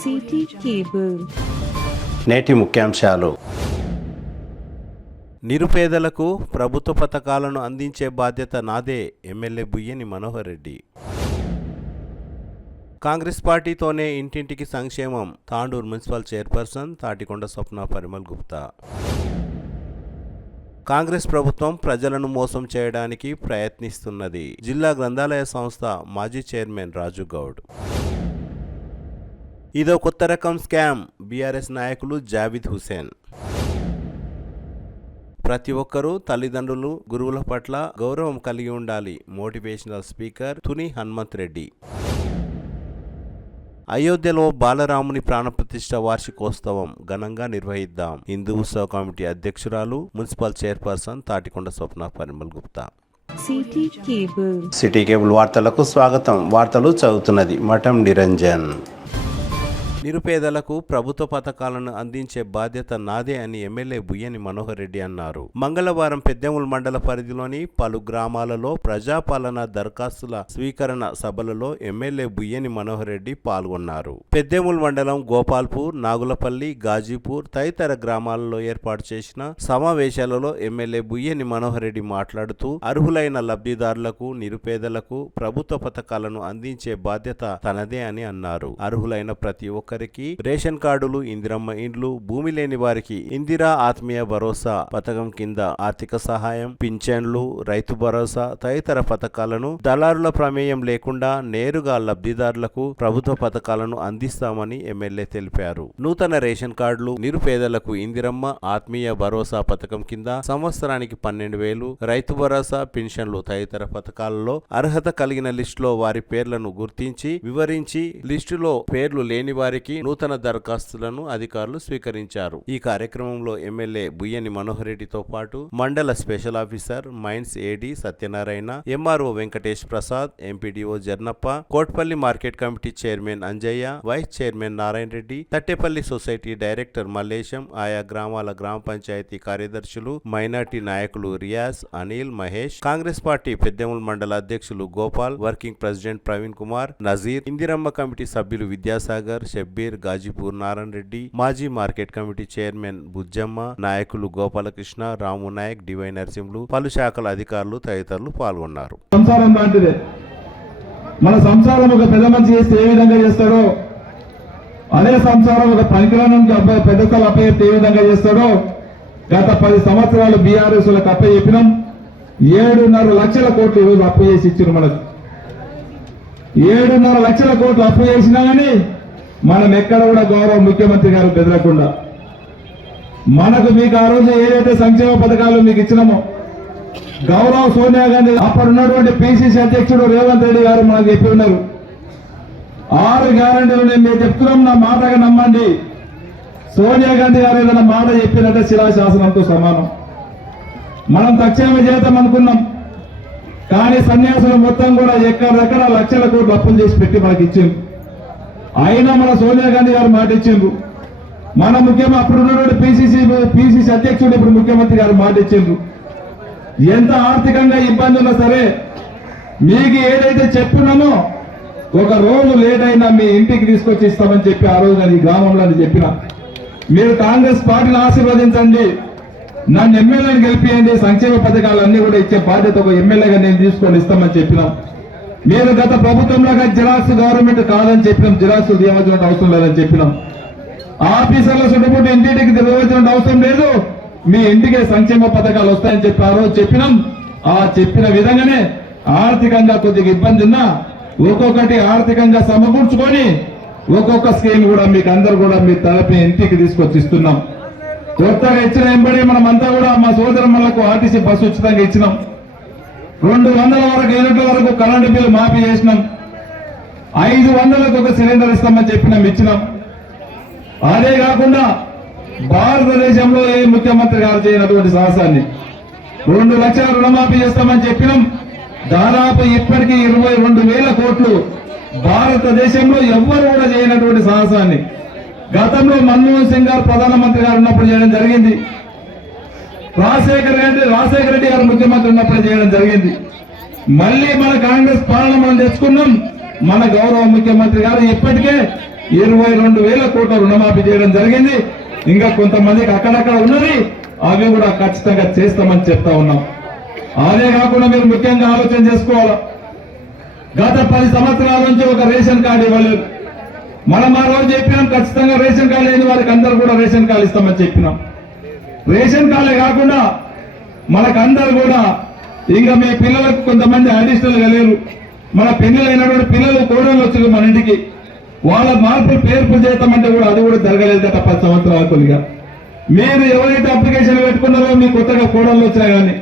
City cable. నేటి ముఖ్యాంశాలు. నిరుపేదలకు ప్రభుత్వ పథకాలను అందించే బాధ్యత నాదే, ఎమ్మెల్యే బుయ్యని మనోహర్ రెడ్డి. కాంగ్రెస్ పార్టీతోనే ఇంటింటికి సంక్షేమం, తాండూరు మున్సిపల్ చైర్పర్సన్ తాటికొండ స్వప్న పరిమల్ గుప్తా. కాంగ్రెస్ ప్రభుత్వం ప్రజలను మోసం చేయడానికి ప్రయత్నిస్తున్నది, జిల్లా గ్రంథాలయ సంస్థ మాజీ చైర్మన్ రాజు గౌడ్. ఇదో కొత్త రకం స్కామ్, బీఆర్ఎస్ నాయకులు జావిద్ హుసేన్. ప్రతి ఒక్కరూ తల్లిదండ్రులు, గురువుల పట్ల గౌరవం కలిగి ఉండాలి, మోటివేషనల్ స్పీకర్ తుని హనుమంత్ రెడ్డి. అయోధ్యలో బాలరాముని ప్రాణప్రతిష్ఠ వార్షికోత్సవం ఘనంగా నిర్వహిద్దాం, హిందూ ఉత్సవ కమిటీ అధ్యక్షురాలు మున్సిపల్ చైర్పర్సన్ తాటికొండ స్వప్న పరిమల్ గుప్తా. సిటీ కేబుల్ వార్తలకు స్వాగతం. వార్తలు చదువుతున్నది మఠం నిరంజన్. నిరుపేదలకు ప్రభుత్వ పథకాలను అందించే బాధ్యత నాదే అని ఎమ్మెల్యే బుయ్యని మనోహర్ రెడ్డి అన్నారు. మంగళవారం పెద్దెముల్ మండల పరిధిలోని పలు గ్రామాలలో ప్రజాపాలన దరఖాస్తుల స్వీకరణ సభలలో ఎమ్మెల్యే బుయ్యని మనోహర్ రెడ్డి పాల్గొన్నారు. పెద్దెముల్ మండలం గోపాల్పూర్, నాగులపల్లి, గాజీపూర్ తదితర గ్రామాలలో ఏర్పాటు చేసిన సమావేశాలలో ఎమ్మెల్యే బుయ్యని మనోహర్ రెడ్డి మాట్లాడుతూ అర్హులైన లబ్ధిదారులకు, నిరుపేదలకు ప్రభుత్వ పథకాలను అందించే బాధ్యత తనదే అని అన్నారు. అర్హులైన ప్రతి ఒక్కరికి రేషన్ కార్డులు, ఇందిరమ్మ ఇండ్లు, భూమి లేని వారికి ఇందిరా ఆత్మీయ భరోసా పథకం కింద ఆర్థిక సహాయం, పింఛన్లు, రైతు భరోసా తదితర పథకాలను దళారుల ప్రమేయం లేకుండా నేరుగా లబ్ధిదారులకు ప్రభుత్వ పథకాలను అందిస్తామని ఎమ్మెల్యే తెలిపారు. నూతన రేషన్ కార్డులు, నిరుపేదలకు ఇందిరమ్మ ఆత్మీయ భరోసా పథకం కింద సంవత్సరానికి 12,000, రైతు భరోసా, పింఛన్లు తదితర పథకాలలో అర్హత కలిగిన లిస్టులో వారి పేర్లను గుర్తించి వివరించి లిస్టులో పేర్లు లేని వారికి నూతన దరఖాస్తులను అధికారులు స్వీకరించారు. ఈ కార్యక్రమంలో ఎమ్మెల్యే బుయ్యని మనోహర్ రెడ్డితో పాటు మండల special officer mines AD Satyanarayana, MRO Venkatesh Prasad, MPDO Jarnappa, Kotpalli market committee chairman Anjaiah, vice chairman Narayana Reddy, Thattepalli society director Mallesham, ఆయా గ్రామాల గ్రామ పంచాయతీ కార్యదర్శులు, మైనార్టీ నాయకులు రియాజ్, అనిల్, మహేష్, కాంగ్రెస్ పార్టీ పెద్దెముల్ మండల అధ్యక్షులు Gopal, working president Praveen Kumar, Nazeer, Indiramma committee సభ్యులు విద్యాసాగర్, షబ్బీర్, గాజీపూర్ నారాయణ రెడ్డి, మాజీ మార్కెట్ కమిటీ చైర్మన్ బుజ్జమ్మ, నాయకులు గోపాలకృష్ణ, రాము నాయక్, డివై నరసింహులు, పలు శాఖల అధికారులు తదితరులు పాల్గొన్నారు. సంసారం లాంటిదే. మన సంసారం ఒక పెద్ద మనిషి చేస్తే ఏ విధంగా చేస్తాడో, అదే సంసారం ఒక పనికిరానికి అబ్బాయి పెద్ద స్థలం అప్పచెప్తే ఏ విధంగా చేస్తాడో గత 10 సంవత్సరాలు బీఆర్ఎస్ లకు అప్పచెప్పినాం. 7.5 లక్షల కోట్లు ఈరోజు అప్పు చేసి ఇచ్చారు. మనకు 7.5 లక్షల కోట్లు అప్పు చేసినా కానీ మనం ఎక్కడ కూడా గౌరవ ముఖ్యమంత్రి గారు బెదరకుండా మనకు మీకు ఆ రోజు ఏదైతే సంక్షేమ పథకాలు మీకు ఇచ్చినామో గౌరవ సోనియా గాంధీ అప్పుడు ఉన్నటువంటి పిసిసి అధ్యక్షుడు రేవంత్ రెడ్డి గారు మనకు చెప్పి ఉన్నారు. 6 గ్యారంటీలు మేము చెప్తున్నాం, నా మాటగా నమ్మండి. సోనియా గాంధీ గారు ఏదైనా మాట చెప్పినట్టే శిలాశాసనంతో సమానం. మనం తక్షణమే చేద్దాం అనుకున్నాం, కానీ సన్యాసులు మొత్తం కూడా ఎక్కడెక్కడ లక్షల కోట్లు అప్పులు చేసి పెట్టి మనకి ఇచ్చింది. అయినా మన సోనియా గాంధీ గారు మాట ఇచ్చిండ్రు. మన ముఖ్యమంత్రి అప్పుడు ఉన్నటువంటి పిసిసి అధ్యక్షుడు ఇప్పుడు ముఖ్యమంత్రి గారు మాట ఇచ్చిండ్రు. ఎంత ఆర్థికంగా ఇబ్బంది ఉన్నా సరే మీకు ఏదైతే చెప్పినామో ఒక రోజు లేట్ అయినా మీ ఇంటికి తీసుకొచ్చి ఇస్తామని చెప్పి ఆ రోజు నేను ఈ గ్రామంలో చెప్పిన. మీరు కాంగ్రెస్ పార్టీని ఆశీర్వదించండి, నన్ను ఎమ్మెల్యేని గెలిపియండి, సంక్షేమ పథకాలన్నీ కూడా ఇచ్చే బాధ్యత ఒక ఎమ్మెల్యేగా నేను తీసుకొని ఇస్తామని చెప్పినాం. మీరు గత ప్రభుత్వంలో జిరాక్స్ గవర్నమెంట్ కాదని చెప్పినాం, జిరాక్స్ ఇవ్వాల్సిన అవసరం లేదని చెప్పినాం. ఆఫీసర్ల చుట్టుముట్టు ఇంటింటికి ఇవ్వాల్సిన అవసరం లేదు, మీ ఇంటికే సంక్షేమ పథకాలు వస్తాయని చెప్పి ఆ రోజు చెప్పినాం. ఆ చెప్పిన విధంగానే ఆర్థికంగా కొద్దిగా ఇబ్బంది ఉన్నా ఒక్కొక్కటి ఆర్థికంగా సమకూర్చుకొని ఒక్కొక్క స్కీమ్ కూడా మీకు అందరు కూడా మీ తరపున ఇంటికి తీసుకొచ్చి ఇస్తున్నాం. కొత్తగా ఇచ్చిన వెంబడి మనమంతా కూడా మా సోదరులకు ఆర్టీసీ బస్సు ఉచితంగా ఇచ్చినాం. 200 వరకు యూనిట్ల వరకు కరెంటు బిల్లు మాఫీ చేసినాం. 500లకు ఒక సిలిండర్ ఇస్తామని చెప్పినాం, ఇచ్చినాం. అదే కాకుండా భారతదేశంలో ఏ ముఖ్యమంత్రి గారు చేయనటువంటి సాహసాన్ని 2 లక్షల రుణమాఫీ చేస్తామని చెప్పినాం. దాదాపు ఇప్పటికీ 22,000 కోట్లు భారతదేశంలో ఎవ్వరు కూడా చేయనటువంటి సాహసాన్ని గతంలో మన్మోహన్ సింగ్ గారు ప్రధానమంత్రి గారు ఉన్నప్పుడు చేయడం జరిగింది. రాజశేఖర రెడ్డి గారు ముఖ్యమంత్రి ఉన్నప్పుడు చేయడం జరిగింది. మళ్ళీ మన కాంగ్రెస్ పాలన మనం తెచ్చుకున్నాం. మన గౌరవ ముఖ్యమంత్రి గారు ఇప్పటికే 22,000 కోట్ల రుణమాఫీ చేయడం జరిగింది. ఇంకా కొంతమందికి అక్కడక్కడ ఉన్నది, అవి కూడా ఖచ్చితంగా చేస్తామని చెప్తా ఉన్నాం. అదే కాకుండా మీరు ముఖ్యంగా ఆలోచన చేసుకోవాలి. గత 10 సంవత్సరాల నుంచి ఒక రేషన్ కార్డు ఇవ్వలేదు. మనం ఆ రోజు చెప్పినాం ఖచ్చితంగా రేషన్ కార్డు లేని వారికి అందరూ కూడా రేషన్ కార్డు ఇస్తామని చెప్పినాం. రేషన్ కార్డులే కాకుండా మనకందరూ కూడా ఇంకా మీ పిల్లలకు కొంతమంది అడిషనల్ గా లేరు. మన పెళ్లిలైనటువంటి పిల్లలు కోడళ్ళు వచ్చి మన ఇంటికి వాళ్ళ మార్పులు పేర్పులు చేస్తామంటే కూడా అది కూడా జరగలేదు గత 10 సంవత్సరాల కొద్దిగా. మీరు ఎవరైతే అప్లికేషన్ పెట్టుకున్నారో మీ కొత్తగా కోడళ్ళు వచ్చినా కానీ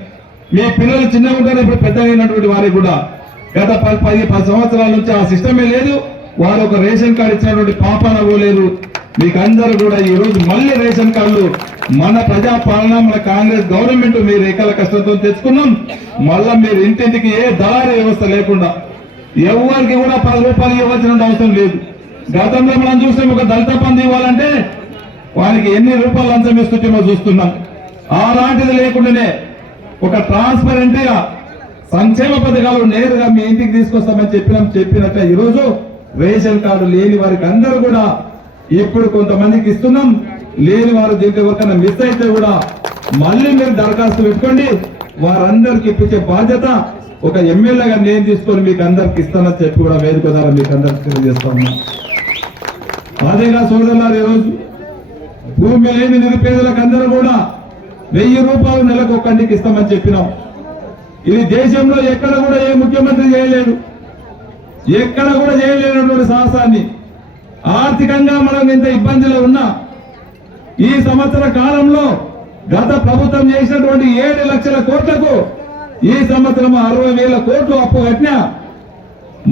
మీ పిల్లలు చిన్నగా ఉంటారు, ఇప్పుడు పెద్ద అయినటువంటి వారికి కూడా గత 10 సంవత్సరాల నుంచి ఆ సిస్టమే లేదు. వారు ఒక రేషన్ కార్డు ఇచ్చినటువంటి పాపాన పోలేదు. మీకు అందరూ కూడా ఈ రోజు మళ్ళీ రేషన్ కార్డులు మన ప్రజాపాలన మన కాంగ్రెస్ గవర్నమెంట్ మీరు ఏకల కష్టంతో తెచ్చుకున్నాం. మళ్ళా మీరు ఇంటింటికి ఏ దళారీ వ్యవస్థ లేకుండా ఎవరికి కూడా 10 రూపాయలు ఇవ్వాల్సిన అవసరం లేదు. గతంలో మనం చూసాం, ఒక దళిత బంధు ఇవ్వాలంటే వారికి ఎన్ని రూపాయలు లంచం ఇస్తుంటేమో చూస్తున్నాం. అలాంటిది లేకుండానే ఒక ట్రాన్స్పరెంట్ గా సంక్షేమ పథకాలు నేరుగా మీ ఇంటికి తీసుకొస్తామని చెప్పినట్లే ఈరోజు రేషన్ కార్డు లేని వారికి అందరూ కూడా ఇప్పుడు కొంతమందికి ఇస్తున్నాం. లేని వారు దీంట్లో ఎవరికైనా మిస్ అయితే కూడా మళ్ళీ మీరు దరఖాస్తు పెట్టుకోండి. వారందరికి ఇప్పించే బాధ్యత ఒక ఎమ్మెల్యేగా నేను తీసుకొని మీకు అందరికి ఇస్తానని చెప్పి కూడా వేదిక ద్వారా మీకు అందరికి తెలియజేస్తా ఉన్నా. అదేగా సోదరులారు, ఈరోజు భూమి లేని నిరుపేదలకు అందరూ కూడా 1000 రూపాయలు నెలకు ఒక్కంటికి ఇస్తామని చెప్పినాం. ఇది దేశంలో ఎక్కడ కూడా ఏ ముఖ్యమంత్రి చేయలేడు, ఎక్కడ కూడా చేయలేనటువంటి సాహసాన్ని. ఆర్థికంగా మనం ఇంత ఇబ్బందిలో ఉన్నా ఈ సంవత్సర కాలంలో గత ప్రభుత్వం చేసినటువంటి 7 లక్షల కోట్లకు ఈ సంవత్సరం 60,000 కోట్లు అప్పు కట్టినా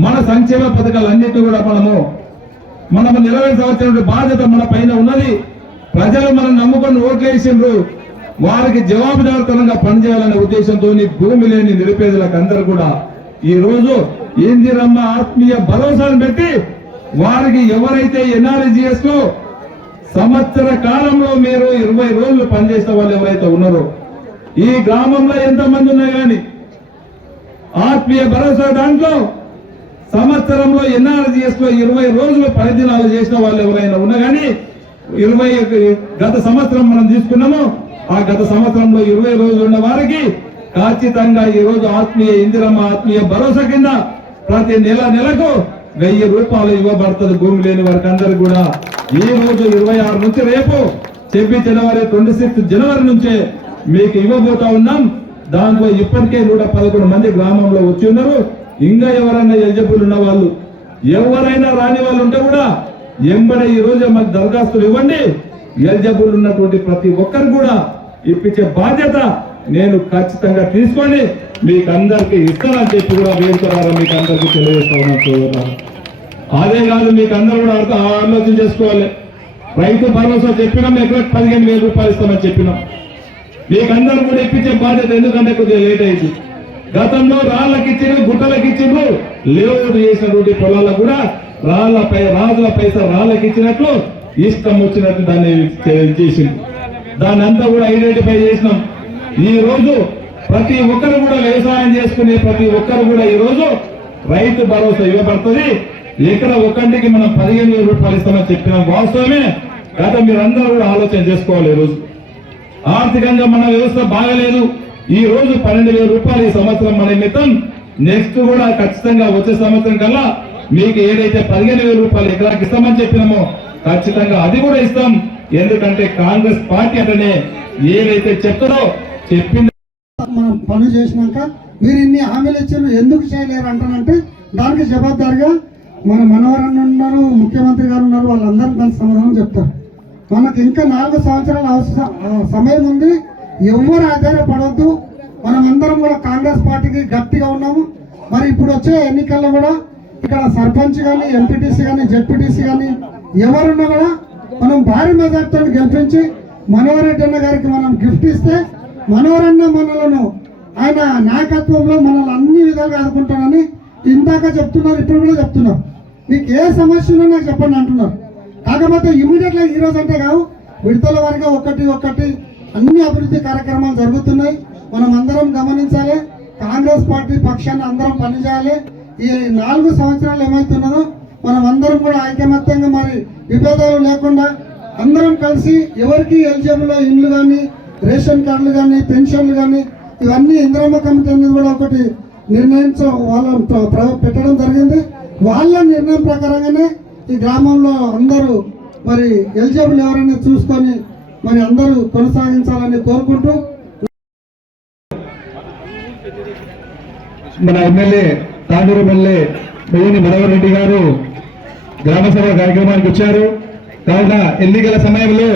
మన సంక్షేమ పథకాలన్నిటి కూడా మనము నెరవేర్చవలసిన బాధ్యత మన పైన ఉన్నది. ప్రజలు మనం నమ్ముకొని ఓట్లేసిండ్రు, వారికి జవాబుదారితనంగా పనిచేయాలనే ఉద్దేశంతో భూమి లేని నిరుపేదలకు అందరూ కూడా ఈ రోజు ఇందిరమ్మ ఆత్మీయ భరోసాను పెట్టి వారికి ఎవరైతే ఎన్ఆర్జీఎస్ లో సంవత్సర కాలంలో మీరు 20 రోజులు పనిచేసిన వాళ్ళు ఎవరైతే ఉన్నారో ఈ గ్రామంలో ఎంతమంది ఉన్నా గాని ఆత్మీయ భరోసా దాంట్లో సంవత్సరంలో ఎన్ఆర్జీఎస్ లో 20 రోజులు 10 దినాలు చేసిన వాళ్ళు ఎవరైనా ఉన్నా గాని 20 గత సంవత్సరం మనం తీసుకున్నాము. ఆ గత సంవత్సరంలో 20 రోజులు ఉన్న వారికి ఖచ్చితంగా ఈ రోజు ఇందిరమ్మ ఆత్మీయ భరోసా కింద ప్రతి నెలకు 1000 రూపాయలు ఇవ్వబడుతుంది. భూమి లేని వారికి అందరు కూడా ఈ రోజు 26 నుంచి రేపు 26 జనవరి నుంచే మీకు ఇవ్వబోతా ఉన్నాం. దాంట్లో ఇప్పటికే 111 మంది గ్రామంలో వచ్చి ఉన్నారు. ఇంకా ఎవరైనా ఎలిజిబుల్ ఉన్న వాళ్ళు ఎవరైనా రాని వాళ్ళు ఉంటే కూడా ఎంబడే ఈ రోజు మాకు దరఖాస్తులు ఇవ్వండి. ఎలిజిబుల్ ఉన్నటువంటి ప్రతి ఒక్కరు కూడా ఇప్పించే బాధ్యత నేను ఖచ్చితంగా తీసుకొని మీకు అందరికీ ఇస్తానని చెప్పి కూడా వేడుకరారా మీకు అందరికీ తెలియజేస్తా ఉన్నాను. అదే కాదు, మీకు అందరూ కూడా ఆలోచన చేసుకోవాలి. రైతు భరోసా చెప్పినాం, ఎకరకు 15,000 రూపాయలు ఇస్తామని చెప్పినాం. మీకు అందరూ కూడా ఇప్పించే బాధ్యత, ఎందుకంటే కొద్దిగా లేట్ అయింది. గతంలో రాళ్లకి ఇచ్చిండ్రు, గుట్టలకి ఇచ్చిండ్రు, లేఅవుట్ చేసినటువంటి పొలాలకు కూడా రాజుల పైసా రాళ్ళకి ఇచ్చినట్లు ఇష్టం వచ్చినట్టు దాన్ని చేసింది. దాన్ని అంతా కూడా ఐడెంటిఫై చేసినాం. ఈ రోజు ప్రతి ఒక్కరు కూడా వ్యవసాయం చేసుకునే ప్రతి ఒక్కరు కూడా ఈ రోజు రైతు భరోసా ఇవ్వబడుతుంది. ఇక్కడ ఒక్కంటికి మనం 15,000 రూపాయలు ఇస్తామని చెప్పినాం. వాస్తవమే. గత మీరందరూ కూడా ఆలోచన చేసుకోవాలి. ఈ రోజు ఆర్థికంగా మన వ్యవస్థ బాగలేదు. ఈ రోజు 12,000 రూపాయలు ఈ సంవత్సరం మన నిమిత్తం, నెక్స్ట్ కూడా ఖచ్చితంగా వచ్చే సంవత్సరం కల్లా మీకు ఏదైతే 15,000 రూపాయలు ఎకరాకి ఇస్తామని చెప్పినామో ఖచ్చితంగా అది కూడా ఇస్తాం. ఎందుకంటే కాంగ్రెస్ పార్టీ అంటేనే ఏదైతే చెప్పింది మనం పని చేసినాక మీరు ఇన్ని హామీలు ఇచ్చారు ఎందుకు చేయలేరు అంటానంటే దానికి జవాబుదారిగా మన మనవరన్న ఉన్నారు, ముఖ్యమంత్రి గారు ఉన్నారు, వాళ్ళందరూ దానికి సమాధానం చెప్తారు. మనకు ఇంకా 4 సంవత్సరాల సమయం ఉంది. ఎవరు ఆధారపడవద్దు. మనం అందరం కూడా కాంగ్రెస్ పార్టీకి గట్టిగా ఉన్నాము. మరి ఇప్పుడు వచ్చే ఎన్నికల్లో కూడా ఇక్కడ సర్పంచ్ కానీ, ఎంపీటీసీ కానీ, జెడ్పీటీసీ కానీ ఎవరున్నా కూడా మనం భారీ మెజార్టీతో గెలిపించి మనోహర్ అన్న గారికి మనం గిఫ్ట్ ఇస్తే మనోహరన్న మనలను ఆయన నాయకత్వంలో మనల్ని అన్ని విధాలుగా ఆదుకుంటానని ఇందాక చెప్తున్నారు, ఇప్పుడు కూడా చెప్తున్నారు. మీకు ఏ సమస్య ఉన్నా నాకు చెప్పండి అంటున్నారు. కాకపోతే ఇమీడియట్గా ఈ రోజు అంటే కావు, విడతల వారిగా ఒక్కటి అన్ని అభివృద్ధి కార్యక్రమాలు జరుగుతున్నాయి. మనం అందరం గమనించాలి. కాంగ్రెస్ పార్టీ పక్షాన్ని అందరం పనిచేయాలి. ఈ 4 సంవత్సరాలు ఏమవుతున్నదో మనం అందరం కూడా ఐకమత్యంగా మరి విభేదాలు లేకుండా అందరం కలిసి ఎవరికి ఎలిజిబుల్ ఇండ్లు కానీ రేషన్ కార్డులు కానీ పెన్షన్లు కానీ ఇవన్నీ ఇందిరమ్మ కమిటీ అనేది కూడా ఒకటి పెట్టడం జరిగింది. వాళ్ళ నిర్ణయం ప్రకారంగానే ఈ గ్రామంలో అందరూ మరి ఎలిజిబుల్ ఎవరైనా చూసుకొని మరి అందరూ కొనసాగించాలని కోరుకుంటూ మన ఎమ్మెల్యే తాండూరు ఎమ్మెల్యే బొయ్యని మనోహర్ రెడ్డి గారు గ్రామసభ కార్యక్రమానికి వచ్చారు. కావున ఎన్నికల సమయంలో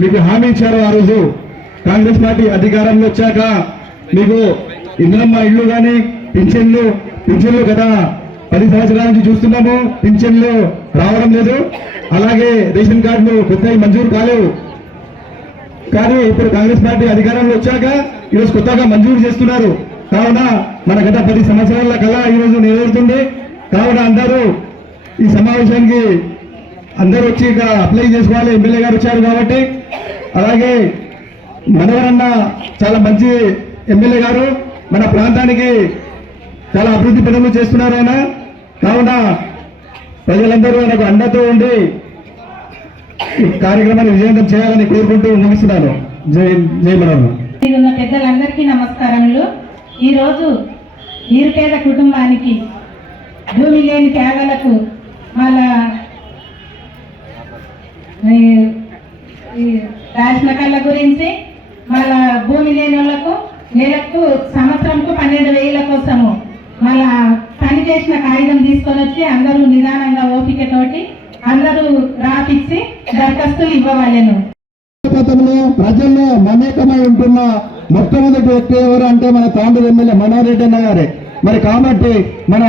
మీకు హామీ ఇచ్చారు. ఆ రోజు కాంగ్రెస్ పార్టీ అధికారంలో వచ్చాక మీకు ఇందిరమ్మ ఇళ్ళు కానీ పింఛన్లు గత 10 సంవత్సరాల నుంచి చూస్తున్నాము. పింఛన్లు రావడం లేదు. అలాగే రేషన్ కార్డులు కొత్తవి మంజూరు కాలేవు. కానీ ఇప్పుడు కాంగ్రెస్ పార్టీ అధికారంలో వచ్చాక ఈరోజు కొత్తగా మంజూరు చేస్తున్నారు. కావున మన గత 10 సంవత్సరాల కల్లా ఈరోజు నెరవేరుతుంది. కావున అందరూ ఈ సమావేశానికి అందరూ వచ్చి ఇక అప్లై చేసుకోవాలి. ఎమ్మెల్యే గారు వచ్చారు కాబట్టి. అలాగే మనవరన్న చాలా మంచి ఎమ్మెల్యే గారు, మన ప్రాంతానికి చాలా అభివృద్ధి పనులు చేస్తున్నారు ఆయన. కావున ప్రజలందరూ ఆయనకు అండతో ఉండి ఈ కార్యక్రమాన్ని విజయవంతం చేయాలని కోరుకుంటూ ముగిస్తున్నాను. జై మనవరన్న. పెద్దలందరికీ నమస్కారములు. ఈరోజు నిరుపేద కుటుంబానికి భూమి లేని పేదలకు వాళ్ళ రేషన్ కార్డుల గురించి, వాళ్ళ భూమి లేని వాళ్ళకు నెలకు సంవత్సరంకు 12,000 కోసము మళ్ళా పని చేసిన కాగితం తీసుకొని వచ్చి అందరూ నిదానంగా ఓపికతోటి అందరూ రాపిచ్చి దరఖాస్తులు ఇవ్వవాలను. ప్రజల్లో మమేకమై ఉంటున్న మొట్టమొదటి వ్యక్తి ఎవరు అంటే మన తాండూరు ఎమ్మెల్యే మనోహర్ రెడ్డి అన్న గారే. మరి కాబట్టి మన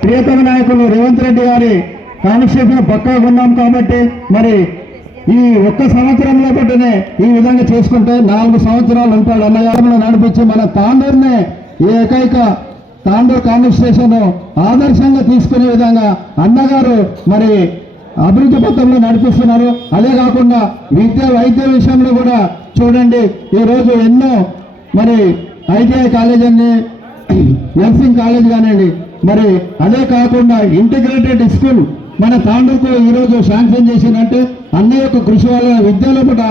ప్రియతమ నాయకులు రేవంత్ రెడ్డి గారి కాన్స్టిట్యూషన్ పక్కా ఉన్నాం కాబట్టి మరి ఈ ఒక్క సంవత్సరంలో బట్టినే ఈ విధంగా చేసుకుంటే 4 సంవత్సరాలు ఉంటాడు అన్నగారిలో నడిపించి మన తాండూరునే ఏకైక తాండూరు కాన్స్టిట్యూషన్ ఆదర్శంగా తీసుకునే విధంగా అన్నగారు మరి అభివృద్ధి పథంలో నడిపిస్తున్నారు. అదే కాకుండా వైద్య విషయంలో కూడా చూడండి, ఈ రోజు ఎన్నో మరి ఐటీఐ కాలేజ్ అని నర్సింగ్ కాలేజ్ కానివ్వండి, మరి అదే కాకుండా ఇంటిగ్రేటెడ్ స్కూల్ మన తాండూరుకు ఈరోజు శాంక్షన్ చేసిందంటే అన్న యొక్క కృషి వల్ల విద్యలో పూట,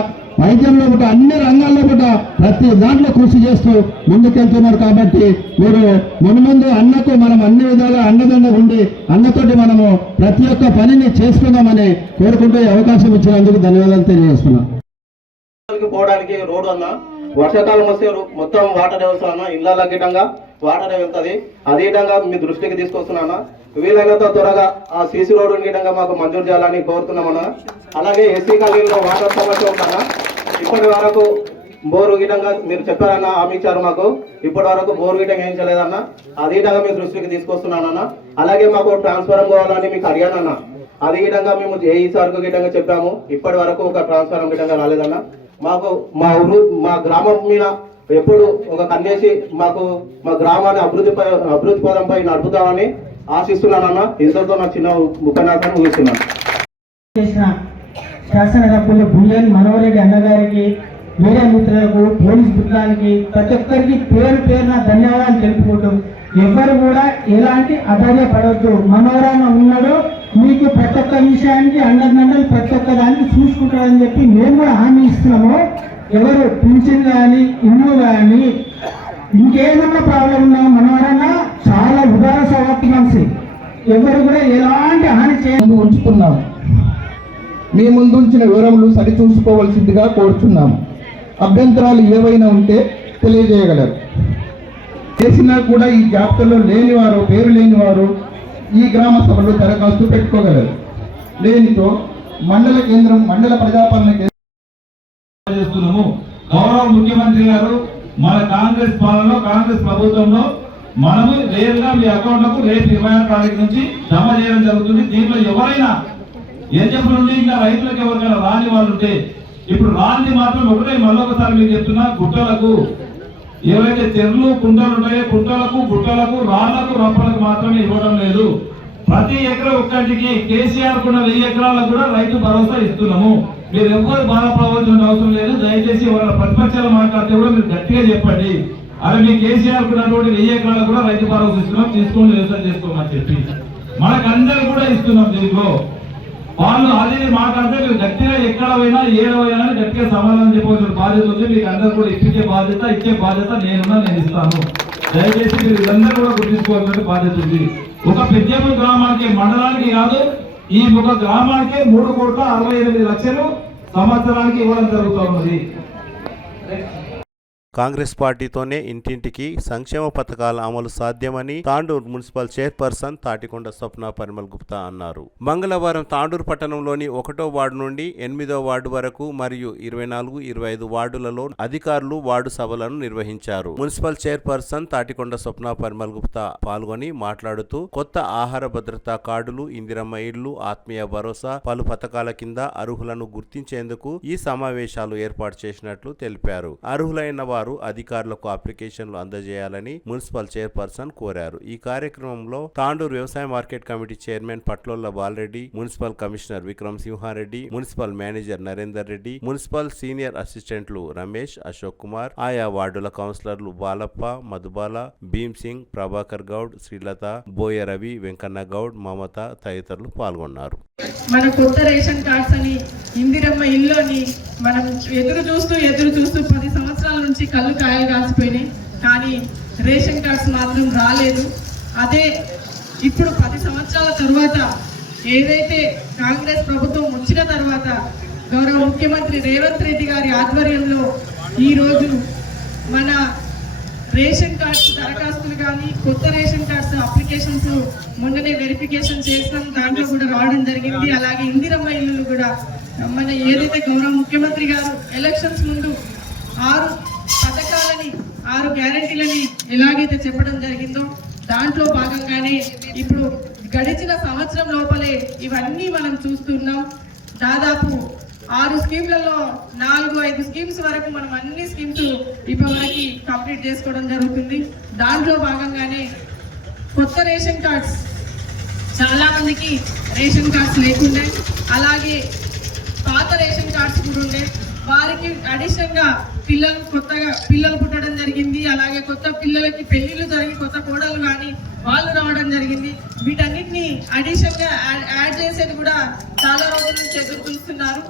వైద్యంలో పూట, అన్ని రంగాల్లో పూట ప్రతి దాంట్లో కృషి చేస్తూ ముందుకెళ్తున్నారు. కాబట్టి మీరు మున్ముందు అన్నకు మనం అన్ని విధాలుగా అండదండ ఉండి అన్నతోటి మనము ప్రతి ఒక్క పనిని చేసుకుందామని కోరుకుంటూ అవకాశం ఇచ్చినందుకు ధన్యవాదాలు తెలియజేస్తున్నాం. పోవడానికి రోడ్డు అన్న వర్షాకాలం వస్తే మొత్తం వాటర్ వ్యవస్థ ఇళ్ళ గిట్టంగా వాటర్ వెళ్తుంది. అదే విధంగా మీ దృష్టికి తీసుకొస్తున్నాను. వీలైనంత త్వరగా ఆ సీసీ రోడ్డు గిట్టంగా మాకు మంజూరు చేయాలని కోరుతున్నామన్నా. అలాగే ఎస్సీ కాలనీలో వాటర్ సమస్య ఉందన్నా. ఇప్పటి వరకు బోరు గిట్టంగా మీరు చెప్పారన్నా, హామీ ఇచ్చారు మాకు. ఇప్పటి వరకు బోరు గిట్టంగా వేయించలేదన్నా. అదే విధంగా మీ దృష్టికి తీసుకొస్తున్నానన్నా. అలాగే మాకు ట్రాన్స్ఫారం కావాలని మీకు అడిగానన్నా. అదే విధంగా మేము ఏఈ సార్కు గిట్టంగా చెప్పాము. ఇప్పటి వరకు ఒక ట్రాన్స్ఫారం గిట్టంగా రాలేదన్నా. మాకు మా గ్రామం మీద ఎప్పుడు ఒక కన్నేసి మాకు మా గ్రామాన్ని అభివృద్ధి పదంపై నడుపుతామని ఆశిస్తున్నానన్నా. ఇంతతో నా చిన్న ఉపన్యాసం ముగిస్తున్నాను. శాసనసభ్యులు బుయ్యన్ మనోహర్ రెడ్డి అన్నగారికి, మీడియా మిత్రులకు, పోలీస్ బృందానికి, ప్రతి ఒక్కరికి పేరున ధన్యవాదాలు తెలుపుకుంటూ ఎవరు కూడా ఎలాంటి అధైర్యపడవద్దు. మనోహరన్న ఉన్నాడు, మీకు ప్రతి ఒక్క విషయానికి అండదండలు ప్రతి ఒక్క దానికి చూసుకుంటారని చెప్పి మేము కూడా హామీ ఇస్తున్నాము. ఎవరు పింఛన్ కానీ ఇల్లు కానీ ఇంకేదన్నా ప్రాబ్లం ఉన్నా మనోహరన్న చాలా ఉదార స్వభావ మనిషి. ఎవరు కూడా ఎలాంటి హాని చేయాలని ఉంచుతున్నాము. మీ ముందు ఉంచిన వివరములు సరిచూసుకోవాల్సిందిగా కోరుచున్నాము. అభ్యంతరాలు ఏవైనా ఉంటే తెలియజేయగలరు. చేసినా కూడా ఈ జాబితాలో లేనివారు, పేరు లేనివారు ఈ గ్రామ సభలో దరఖాస్తు పెట్టుకోగలరు. లేనితో మండల కేంద్రం, మండల ప్రజాపాలన కేంద్రం చేస్తున్నాము. గౌరవ ముఖ్యమంత్రి గారు మన కాంగ్రెస్ పాలనలో, కాంగ్రెస్ ప్రభుత్వంలో మనము నేరుగా మీ అకౌంట్లకు రేపు 26 తారీఖు నుంచి జమ చేయడం జరుగుతుంది. దీంట్లో ఎవరైనా ఎన్ఎఫ్ నుండి ఇంకా రైతులకు ఎవరికైనా రాని వాళ్ళు ఉంటే, ఇప్పుడు రాని మాత్రం ఒకటే మళ్ళొకసారి మీకు చెప్తున్నా, గుట్టలకు ఏవైతే చెర్లు కుంటలు ఉంటాయో కుంటలకు, గుట్టలకు, రాళ్లకు, రప్పలకు మాత్రమే ఇవ్వడం లేదు. ప్రతి ఎకరా ఒక్కటికి కేసీఆర్ కున్న 1000 ఎకరాలకు కూడా రైతు భరోసా ఇస్తున్నాము. మీరు ఎవ్వరు బాధపడవలసిన అవసరం లేదు. దయచేసి ఎవరైనా ప్రతిపక్షాలు మాట్లాడితే కూడా మీరు గట్టిగా చెప్పండి, అరే మీ కేసీఆర్ కున్నటువంటి 1000 ఎకరాలకు కూడా రైతు భరోసా ఇస్తున్నాం, తీసుకొని వ్యవసాయం చేసుకోమని చెప్పి. మనకందరూ కూడా కూడా ఇస్తున్నాం దీంట్లో. వాళ్ళు అదే మాట్లాడితే మీరు గట్టిగా ఎక్కడ పోయినా ఏడవైనా గట్టిగా సమాధానం చెప్పవలసిన బాధ్యత ఉంది. మీకు అందరూ కూడా ఇచ్చే బాధ్యత నేను ఇస్తాను. దయచేసి మీరు ఇదందరూ కూడా గుర్తించుకోవాల్సిన బాధ్యత ఉంది. ఒక పెద్దేపల్లి గ్రామానికి మండలానికి కాదు, ఈ ఒక గ్రామానికి 3,68,00,000 సంవత్సరానికి ఇవ్వడం జరుగుతూ ఉన్నది. కాంగ్రెస్ పార్టీతోనే ఇంటింటికి సంక్షేమ పథకాల అమలు సాధ్యమని తాండూరు మున్సిపల్ చైర్పర్సన్ తాటికొండ స్వప్న పరిమల్ గుప్తా అన్నారు. మంగళవారం తాండూరు పట్టణంలోని 1వ వార్డు నుండి 8వ వార్డు వరకు మరియు 24, 25 వార్డులలో అధికారులు వార్డు సభలను నిర్వహించారు. మున్సిపల్ చైర్పర్సన్ తాటికొండ స్వప్న పరిమల్ గుప్తా పాల్గొని మాట్లాడుతూ కొత్త ఆహార భద్రతా కార్డులు, ఇందిరమ్మ ఇళ్లు, ఆత్మీయ భరోసా పలు పథకాల కింద అర్హులను గుర్తించేందుకు ఈ సమావేశాలు ఏర్పాటు చేసినట్లు తెలిపారు. అర్హులైన వారు అధికారులకు అప్లికేషన్లు అందజేయాలని మున్సిపల్ చైర్పర్సన్ కోరారు. ఈ కార్యక్రమంలో తాండూరు వ్యవసాయ market committee chairman Patlolla Bala Reddy, municipal commissioner Vikram Simha Reddy, municipal manager Narender Reddy, municipal senior అసిస్టెంట్లు రమేష్, అశోక్ కుమార్, ఆయా వార్డుల కౌన్సిలర్లు బాలప్ప, మధుబాల, భీమ్ సింగ్, ప్రభాకర్ గౌడ్, శ్రీలత, బోయ రవి, వెంకన్న గౌడ్, మమత తదితరులు పాల్గొన్నారు. మన కొత్త రేషన్ కార్డ్స్ అని, ఇందిరమ్మ ఇల్లు అని మనం ఎదురు చూస్తూ 10 సంవత్సరాల నుంచి కళ్ళు కాయలు కాల్చిపోయినాయి. కానీ రేషన్ కార్డ్స్ మాత్రం రాలేదు. అదే ఇప్పుడు 10 సంవత్సరాల తర్వాత ఏదైతే కాంగ్రెస్ ప్రభుత్వం వచ్చిన తర్వాత గౌరవ ముఖ్యమంత్రి రేవంత్ రెడ్డి గారి ఆధ్వర్యంలో ఈరోజు మన రేషన్ కార్డ్స్ దరఖాస్తులు కానీ కొత్త రేషన్ కార్డ్స్ అప్లికేషన్స్ మొన్ననే వెరిఫికేషన్ చేసినాం, దాంట్లో కూడా రావడం జరిగింది. అలాగే ఇందిరమ్మ ఇల్లులు కూడా మన ఏదైతే గౌరవ ముఖ్యమంత్రి గారు ఎలక్షన్స్ ముందు 6 పథకాలని 6 గ్యారెంటీలని ఎలాగైతే చెప్పడం జరిగిందో దాంట్లో భాగంగానే ఇప్పుడు గడిచిన సంవత్సరం లోపలే ఇవన్నీ మనం చూస్తున్నాం. దాదాపు 6 స్కీమ్లలో 4-5 స్కీమ్స్ వరకు మనం అన్ని స్కీమ్స్ ఇప్పటివరకు కంప్లీట్ చేసుకోవడం జరుగుతుంది. దాంట్లో భాగంగానే కొత్త రేషన్ కార్డ్స్ చాలా మందికి రేషన్ కార్డ్స్ లేకుండే, అలాగే పాత రేషన్ కార్డ్స్ కూడా ఉండే. వారికి అడిషనల్గా కొత్తగా పిల్లలు పుట్టడం జరిగింది. అలాగే కొత్త పిల్లలకి పెళ్లిళ్ళు జరిగి కొత్త కోడలు కానీ వాళ్ళు రావడం జరిగింది. వీటన్నిటిని అడిషనల్గా యాడ్ చేసేది కూడా చాలా రోజుల నుంచి ఎదురు చూస్తున్నారు.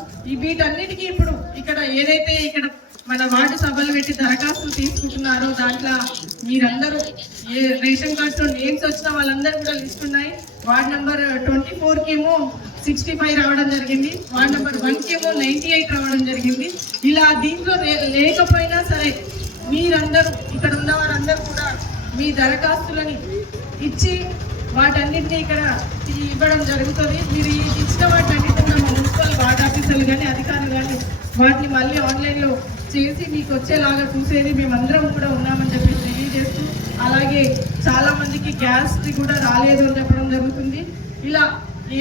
వీటన్నిటికీ ఇప్పుడు ఇక్కడ ఏదైతే ఇక్కడ మన వార్డు సభలు పెట్టి దరఖాస్తులు తీసుకుంటున్నారో దాంట్లో మీరందరూ ఏ రేషన్ కార్డ్స్ లో నేమ్స్ వచ్చిన వాళ్ళందరూ కూడా లిస్ట్ ఉన్నాయి. వార్డ్ నెంబర్ 24 కేమో 65 రావడం జరిగింది, వార్డ్ నెంబర్ 1 కేమో 98 రావడం జరిగింది. ఇలా దీంట్లో లేకపోయినా సరే మీరందరూ ఇక్కడ ఉన్న వారందరూ కూడా మీ దరఖాస్తులని ఇచ్చి వాటన్నిటిని ఇక్కడ ఇవ్వడం జరుగుతుంది. మీరు ఇచ్చిన వాటన్నిటిని మున్సిపల్ వార్డ్ ఆఫీసర్లు కానీ అధికారులు కానీ వాటిని మళ్ళీ ఆన్లైన్లో చేసి మీకు వచ్చేలాగా చూసేది మేమందరం కూడా ఉన్నామని చెప్పి తెలియజేస్తూ, అలాగే చాలా మందికి గ్యాస్ కూడా రాలేదు అని చెప్పడం జరుగుతుంది. ఇలా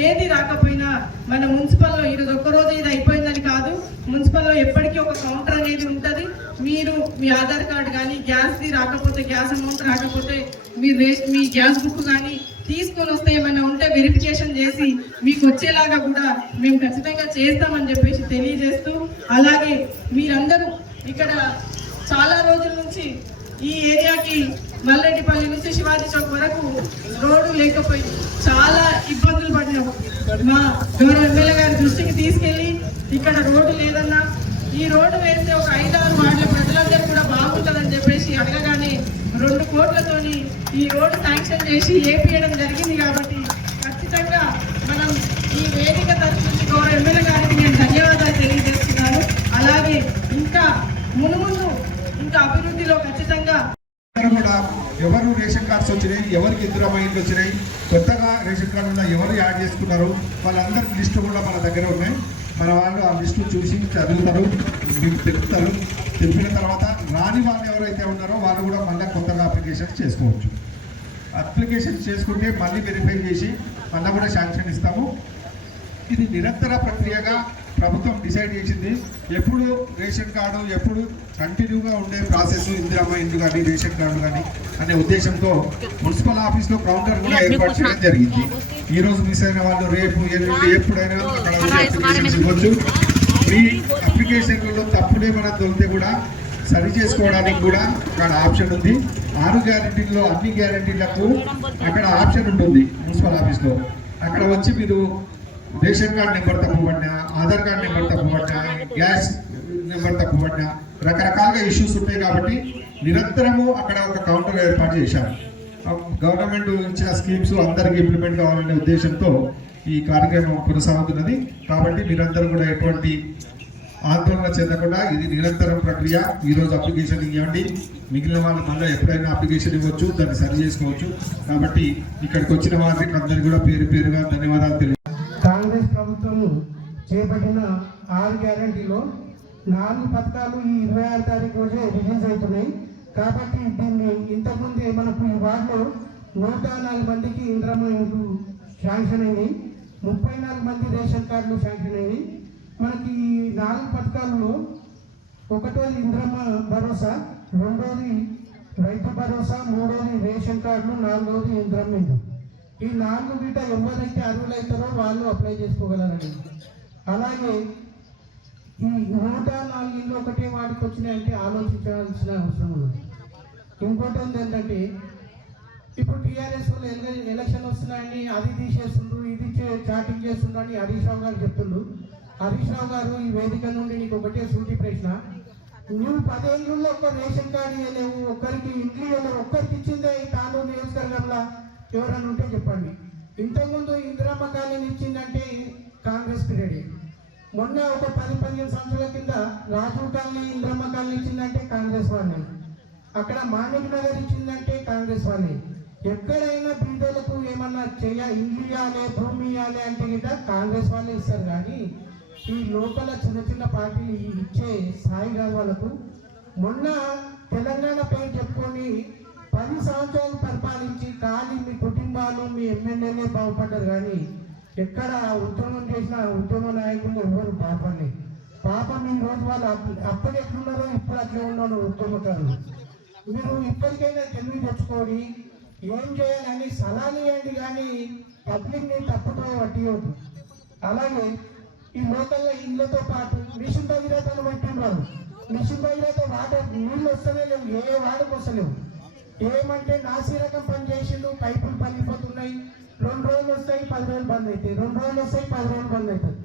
ఏది రాకపోయినా మన మున్సిపల్లో ఈరోజు ఒక్కరోజు ఇది అయిపోయిందని కాదు, మున్సిపల్లో ఎప్పటికీ ఒక కౌంటర్ అనేది ఉంటుంది. మీరు మీ ఆధార్ కార్డు కానీ గ్యాస్ది రాకపోతే, గ్యాస్ అమౌంట్ రాకపోతే మీ గ్యాస్ బుక్ కానీ తీసుకొని వస్తే ఏమైనా ఉంటే వెరిఫికేషన్ చేసి మీకు వచ్చేలాగా కూడా మేము ఖచ్చితంగా చేస్తామని చెప్పేసి తెలియజేస్తూ, అలాగే మీరందరూ ఇక్కడ చాలా రోజుల నుంచి ఈ ఏరియాకి మల్లెడ్డిపల్లి నుంచి శివాజీ చౌక్ వరకు రోడ్డు లేకపోయింది, చాలా ఇబ్బందులు పడినాం. మా గౌరవ ఎమ్మెల్యే గారి దృష్టికి తీసుకెళ్ళి ఇక్కడ రోడ్డు లేదన్నా ఈ రోడ్డు వేస్తే ఒక 5-6 వార్డుల ప్రజలందరూ కూడా బాగుంటుందని చెప్పేసి అడగగానే 2 కోట్లతోని ఈ రోడ్డు శాంక్షన్ చేసి ఏపీయడం జరిగింది. కాబట్టి ఖచ్చితంగా మనం ఈ వేదిక తరఫు నుంచి గౌరవ ఎమ్మెల్యే గారికి నేను ధన్యవాదాలు తెలియజేస్తున్నాను. అలాగే ఇంకా మునుముందు ఇంకా అభివృద్ధిలో ఖచ్చితంగా కూడా ఎవరు రేషన్ కార్డ్స్ వచ్చినాయి, ఎవరికి ఇందిరమ్మ ఇల్లు వచ్చినాయి, కొత్తగా రేషన్ కార్డులో ఎవరు యాడ్ చేసుకున్నారు వాళ్ళందరి లిస్టు కూడా మన దగ్గర ఉన్నాయి. మన వాళ్ళు ఆ లిస్టు చూసి చదువుతారు, మీకు తెలుపుతారు. తెలిపిన తర్వాత రాని వాళ్ళు ఎవరైతే ఉన్నారో వాళ్ళు కూడా మళ్ళీ కొత్తగా అప్లికేషన్ చేసుకోవచ్చు. అప్లికేషన్ చేసుకుంటే మళ్ళీ వెరిఫై చేసి మళ్ళీ కూడా శాంక్షన్ ఇస్తాము. ఇది నిరంతర ప్రక్రియగా ప్రభుత్వం డిసైడ్ చేసింది. ఎప్పుడు రేషన్ కార్డు ఎప్పుడు కంటిన్యూగా ఉండే ప్రాసెస్ ఇందిరమ్మ ఇల్లు కానీ రేషన్ కార్డు కానీ అనే ఉద్దేశంతో మున్సిపల్ ఆఫీస్లో కౌంటర్ కూడా ఏర్పాటు చేయడం జరిగింది. ఈరోజు మిస్ అయిన వాళ్ళు రేపు ఎప్పుడైనా అప్లికేషన్స్ ఇవ్వచ్చు. మీ అప్లికేషన్లలో తప్పుడేమైనా దొరికితే కూడా సరి చేసుకోవడానికి కూడా అక్కడ ఆప్షన్ ఉంది. 6 గ్యారెంటీల్లో అన్ని గ్యారెంటీలకు అక్కడ ఆప్షన్ ఉంటుంది మున్సిపల్ ఆఫీస్లో. అక్కడ వచ్చి మీరు రేషన్ కార్డ్ నెంబర్ తప్పుపడినా, ఆధార్ కార్డ్ నెంబర్ తప్పుపడినా, గ్యాస్ నెంబర్ తప్పుపడినా రకరకాలుగా ఇష్యూస్ ఉంటాయి. కాబట్టి నిరంతరము అక్కడ ఒక కౌంటర్ ఏర్పాటు చేశారు. గవర్నమెంట్ ఇచ్చిన స్కీమ్స్ అందరికీ ఇంప్లిమెంట్ కావాలనే ఉద్దేశంతో ఈ కార్యక్రమం కొనసాగుతున్నది. కాబట్టి మీరందరూ కూడా ఎటువంటి ఆందోళన చెందకుండా ఇది నిరంతరం ప్రక్రియ. ఈరోజు అప్లికేషన్ ఇవ్వండి, మిగిలిన వాళ్ళు మళ్ళీ ఎప్పుడైనా అప్లికేషన్ ఇవ్వచ్చు, దాన్ని సరి చేసుకోవచ్చు. కాబట్టి ఇక్కడికి వచ్చిన వారికి అందరికీ కూడా పేరు పేరుగా ధన్యవాదాలు తెలియజేస్తున్నాను. కాంగ్రెస్ ప్రభుత్వం చేపట్టిన 6 గ్యారెంటీలో 4 పథకాలు ఈ 26 తారీఖు రోజే రిలీజ్ అవుతున్నాయి. కాబట్టి దీన్ని ఇంతకుముందే మనకు ఈ వార్డులో 104 మందికి ఇందిరమ్మ ఇండ్లు శాంక్షన్ అయినాయి, 34 మంది రేషన్ కార్డులు శాంక్షన్ అయినాయి. మనకి ఈ 4 పథకాలలో ఒకటోది ఇందిరమ్మ భరోసా, రెండోది రైతు భరోసా, మూడోది రేషన్ కార్డులు, నాలుగోది ఇందిరమ్మ ఇండ్లు. ఈ 4 వీట ఎవరైతే అర్హులైతారో వాళ్ళు అప్లై చేసుకోగలరండి. అలాగే ఈ 104 ఇల్లు ఒకటే వాడికి వచ్చినాయంటే ఆలోచించాల్సిన అవసరం ఉంది. ఇంకోటి ఏంటంటే ఇప్పుడు టీఆర్ఎస్ వాళ్ళు ఎలక్షన్ వస్తున్నాయని అది తీసేస్తుండ్రు, ఇది చాటింగ్ చేస్తుండ్రు అని హరీష్ రావు గారు చెప్తుండ్రు. హరీష్ రావు గారు ఈ వేదిక నుండి నీకు ఒకటే సూటి ప్రశ్న, నువ్వు 10 ఏళ్ళలో ఒక్క రేషన్ కార్డు ఇవ్వలేవు, ఒక్కరికి ఇంట్లో ఇవ్వలేవు, ఒక్కరికి ఇచ్చిందే ఈ తాను నియోజకవర్గంలో ఎవరన్నా ఉంటే చెప్పండి. ఇంతకుముందు ఇందిరమ్మ కాలనీ ఇచ్చిందంటే కాంగ్రెస్ పీరియడ్. మొన్న ఒక 10-15 సంవత్సరాల కింద రాజీవ్ కాలనీ ఇందిరమ్మ కాలనీ ఇచ్చిందంటే కాంగ్రెస్ వాళ్ళే. అక్కడ మాణిక్ నగర్ ఇచ్చిందంటే కాంగ్రెస్ వాళ్ళే. ఎక్కడైనా బీదలకు ఏమన్నా ఇల్లు ఇవ్వాలి, భూమి ఇవ్వాలి అంటే గిట్ట కాంగ్రెస్ వాళ్ళే ఇస్తారు. కానీ ఈ లోకల్ చిన్న చిన్న పార్టీలు ఇచ్చే స్థాయి కాదు వాళ్ళకు. మొన్న తెలంగాణ పేరు చెప్పుకొని 10 సంవత్సరాలు పరిపాలించి ఖాళీ మీ కుటుంబాలు మీ ఎమ్మెల్యేలే బాగుపడ్డారు. కానీ ఎక్కడ ఉద్యమం చేసిన ఉద్యమ నాయకులు ఎవరు బాగుపడలేదు. పాపం ఈ రోజు వాళ్ళు అప్పుడు ఎట్లున్నారో ఇప్పుడు అట్లే ఉన్నాడు ఉద్యమకారులు. మీరు ఇప్పటికైనా తెలివి తెచ్చుకొని ఏం చేయాలని సలహాలు ఇవ్వండి, కానీ పబ్లిక్ని తప్పుతో పట్టియవద్దు. అలాగే ఈ లోకల్లో ఇళ్లతో పాటు మిషన్ భగీరథను పెట్టినారు. మిషన్ భగీరథ వాటర్ నీళ్ళు వస్తూనే లేవు, ఏ వాడకు వస్తలేవు. ఏమంటే నాసి రకం పని చేసిండు, పైపులు పగిలిపోతున్నాయి. 2 రోజులు వస్తాయి, 10 రోజులు బంద్ అవుతాయి, 2 రోజులు వస్తాయి, 10 రోజులు బంద్ అవుతాయి.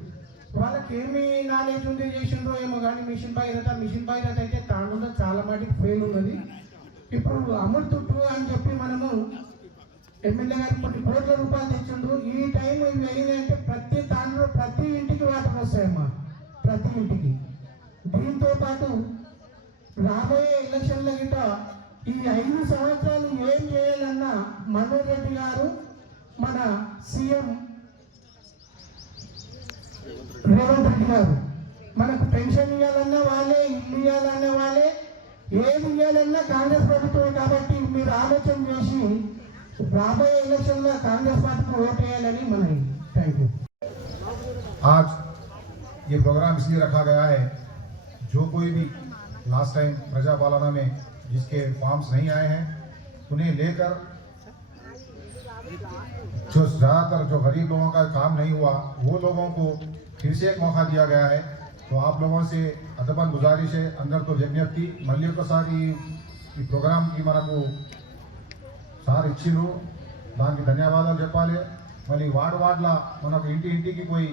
వాళ్ళకి ఏమి నాలెడ్జ్ ఉంది చేసిండ్రో ఏమో. కానీ మిషన్ భగీరథ అయితే తాను చాలా మటుకు ఫెయిల్ ఉన్నది. ఇప్పుడు అమృతుట్టు అని చెప్పి మనము ఎమ్మెల్యే గారు కొన్ని కోట్ల రూపాయలు తెచ్చిండ్రు. ఈ టైం ఇవి అయిందంటే ప్రతి ఇంటికి వాటర్ వస్తాయమ్మా, ప్రతి ఇంటికి. దీంతో పాటు రాబోయే ఎలక్షన్ల గిట్ట ఈ 5 సంవత్సరాలు ఏం చేయాలన్నా మనోహర్ రెడ్డి గారు మన సీఎం రేవంత్ రెడ్డి గారు మనకు పెన్షన్ ఇవ్వాలన్నా వాళ్ళే, ఇల్లు ఇవ్వాలన్నా వాళ్ళే, ఏది ఇవ్వాలన్నా కాంగ్రెస్ ప్రభుత్వమే. కాబట్టి మీరు ఆలోచన చేసి రాబోయే ఎలక్షన్లో కాంగ్రెస్ పార్టీకి ఓటు వేయాలని మనకి. Thank you. आज ये प्रोग्राम इसलिए रखा गया है, जो कोई भी लास्ट टाइम प्रजा पालना में जिसके फॉर्म्स नहीं आए हैं उन्हें लेकर, जो ज़्यादातर जो गरीब लोगों का काम नहीं हुआ वो लोगों को फिर से एक मौका दिया गया है. तो आप लोगों से अदबन गुजारिश है, अंदर तो विज्ञप्ति మళ్ళీ ఒకసారి ఈ ప్రోగ్రామ్కి మనకు సార్ ఇచ్చిరు, దానికి ధన్యవాదాలు చెప్పాలి. మళ్ళీ వార్డులా మనకు ఇంటికి పోయి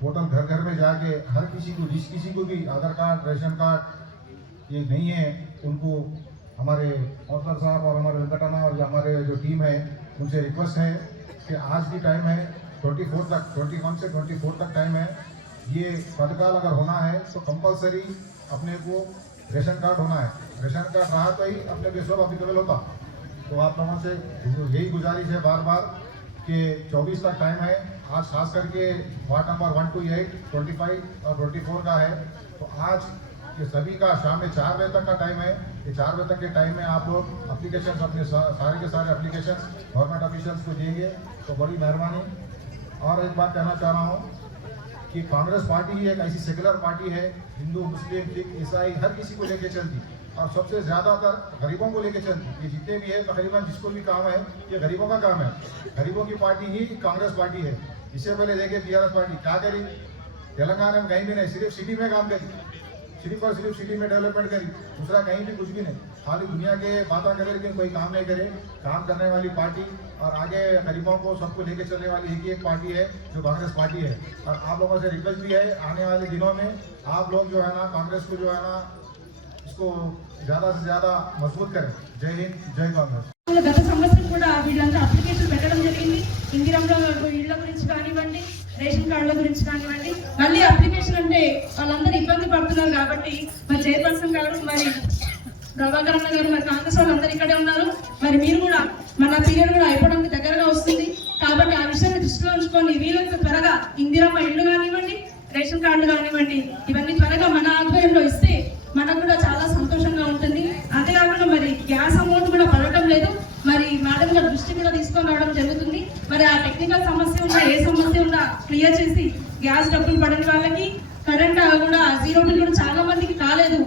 होटल घर में जाके हर किसी को, जिस किसी को भी आधार कार्ड रेशन कार्ड ये नहीं है, उनको हमारे कौंसलर साहब और हमारे वेंकटना और हमारे जो टीम है उनसे रिक्वेस्ट है कि आज भी टाइम है 21 से 24 तक टाइम है. ये पदकाल अगर होना है तो कंपलसरी अपने को रेशन कार्ड होना है. रेशन कार्ड रहा तो ही अपने को सब अप्लीकेबल होता. तो आप लोगों से यही गुजारिश है बार बार कि 24 तक टाइम है. आज खास करके वार्ड नंबर 1 to 8, 25 और 24 का है. तो आज ये सभी का शाम में 4 बजे तक का टाइम है. ये 4 बजे तक के टाइम में आप लोग अप्लीकेशन अपने सारे के सारे अप्लीकेशन गवर्नमेंट ऑफिशियल्स को देंगे तो बड़ी मेहरबानी. और एक बात कहना चाह रहा हूँ कि कांग्रेस पार्टी ही एक ऐसी सेकुलर पार्टी है, हिंदू मुस्लिम सिख ईसाई हर किसी को लेके चलती और सबसे ज़्यादातर गरीबों को लेके चलती. ये जितने भी है तकरीबन जिसको भी काम है ये गरीबों का काम है. गरीबों की पार्टी ही कांग्रेस पार्टी है. इससे पहले देखिए टीआरएस पार्टी क्या करी, तेलंगाना में कहीं भी नहीं, सिर्फ सिटी में काम करी. सिर्फ और सिर्फ सिटी में डेवलपमेंट करी, दूसरा कहीं भी कुछ भी नहीं, खाली दुनिया के बातें करे लेकिन कोई काम नहीं करे। काम करने वाली पार्टी और आगे गरीबों को सबको लेके चलने वाली एक पार्टी है जो कांग्रेस पार्टी है। और आप लोगों से रिक्वेस्ट भी है, आने वाले दिनों में आप लोग जो है ना कांग्रेस को जो है ना इसको ज़्यादा से ज़्यादा मजबूत करें। जय हिंद, जय कांग्रेस। గత సంవత్సరం కూడా వీళ్ళంతా అప్లికేషన్ పెట్టడం జరిగింది. ఇందిరమ్మ ఇళ్ల గురించి కానివ్వండి, రేషన్ కార్డుల గురించి కానివ్వండి. మళ్ళీ అప్లికేషన్ అంటే వాళ్ళందరూ ఇబ్బంది పడుతున్నారు కాబట్టి మరి చైర్పర్సన్ గారు, మరి ప్రభాకర్ అన్న గారు, మరి కాంగ్రెస్ వాళ్ళందరూ ఇక్కడే ఉన్నారు. మరి మీరు కూడా మన పీరియడ్ కూడా అయిపోవడానికి దగ్గరగా వస్తుంది కాబట్టి ఆ విషయాన్ని దృష్టిలో ఉంచుకొని వీళ్ళంత త్వరగా ఇందిరమ్మ ఇళ్ళు కానివ్వండి, రేషన్ కార్డులు కానివ్వండి, ఇవన్నీ త్వరగా మన ఆధ్వర్యంలో ఇస్తే మనకు కూడా చాలా సంతోషంగా ఉంటుంది. అంతేకాకుండా మరి గ్యాస్ అమౌంట్ కూడా పడటం లేదు. మరి మేడం గారు దృష్టి కూడా తీసుకొని రావడం జరుగుతుంది. మరి ఆ టెక్నికల్ సమస్య ఉన్నా ఏ సమస్య ఉన్నా క్లియర్ చేసి గ్యాస్ డబ్బులు పడని వాళ్ళకి కరెంట్ కూడా 0 బిల్ కూడా చాలా మందికి కాలేదు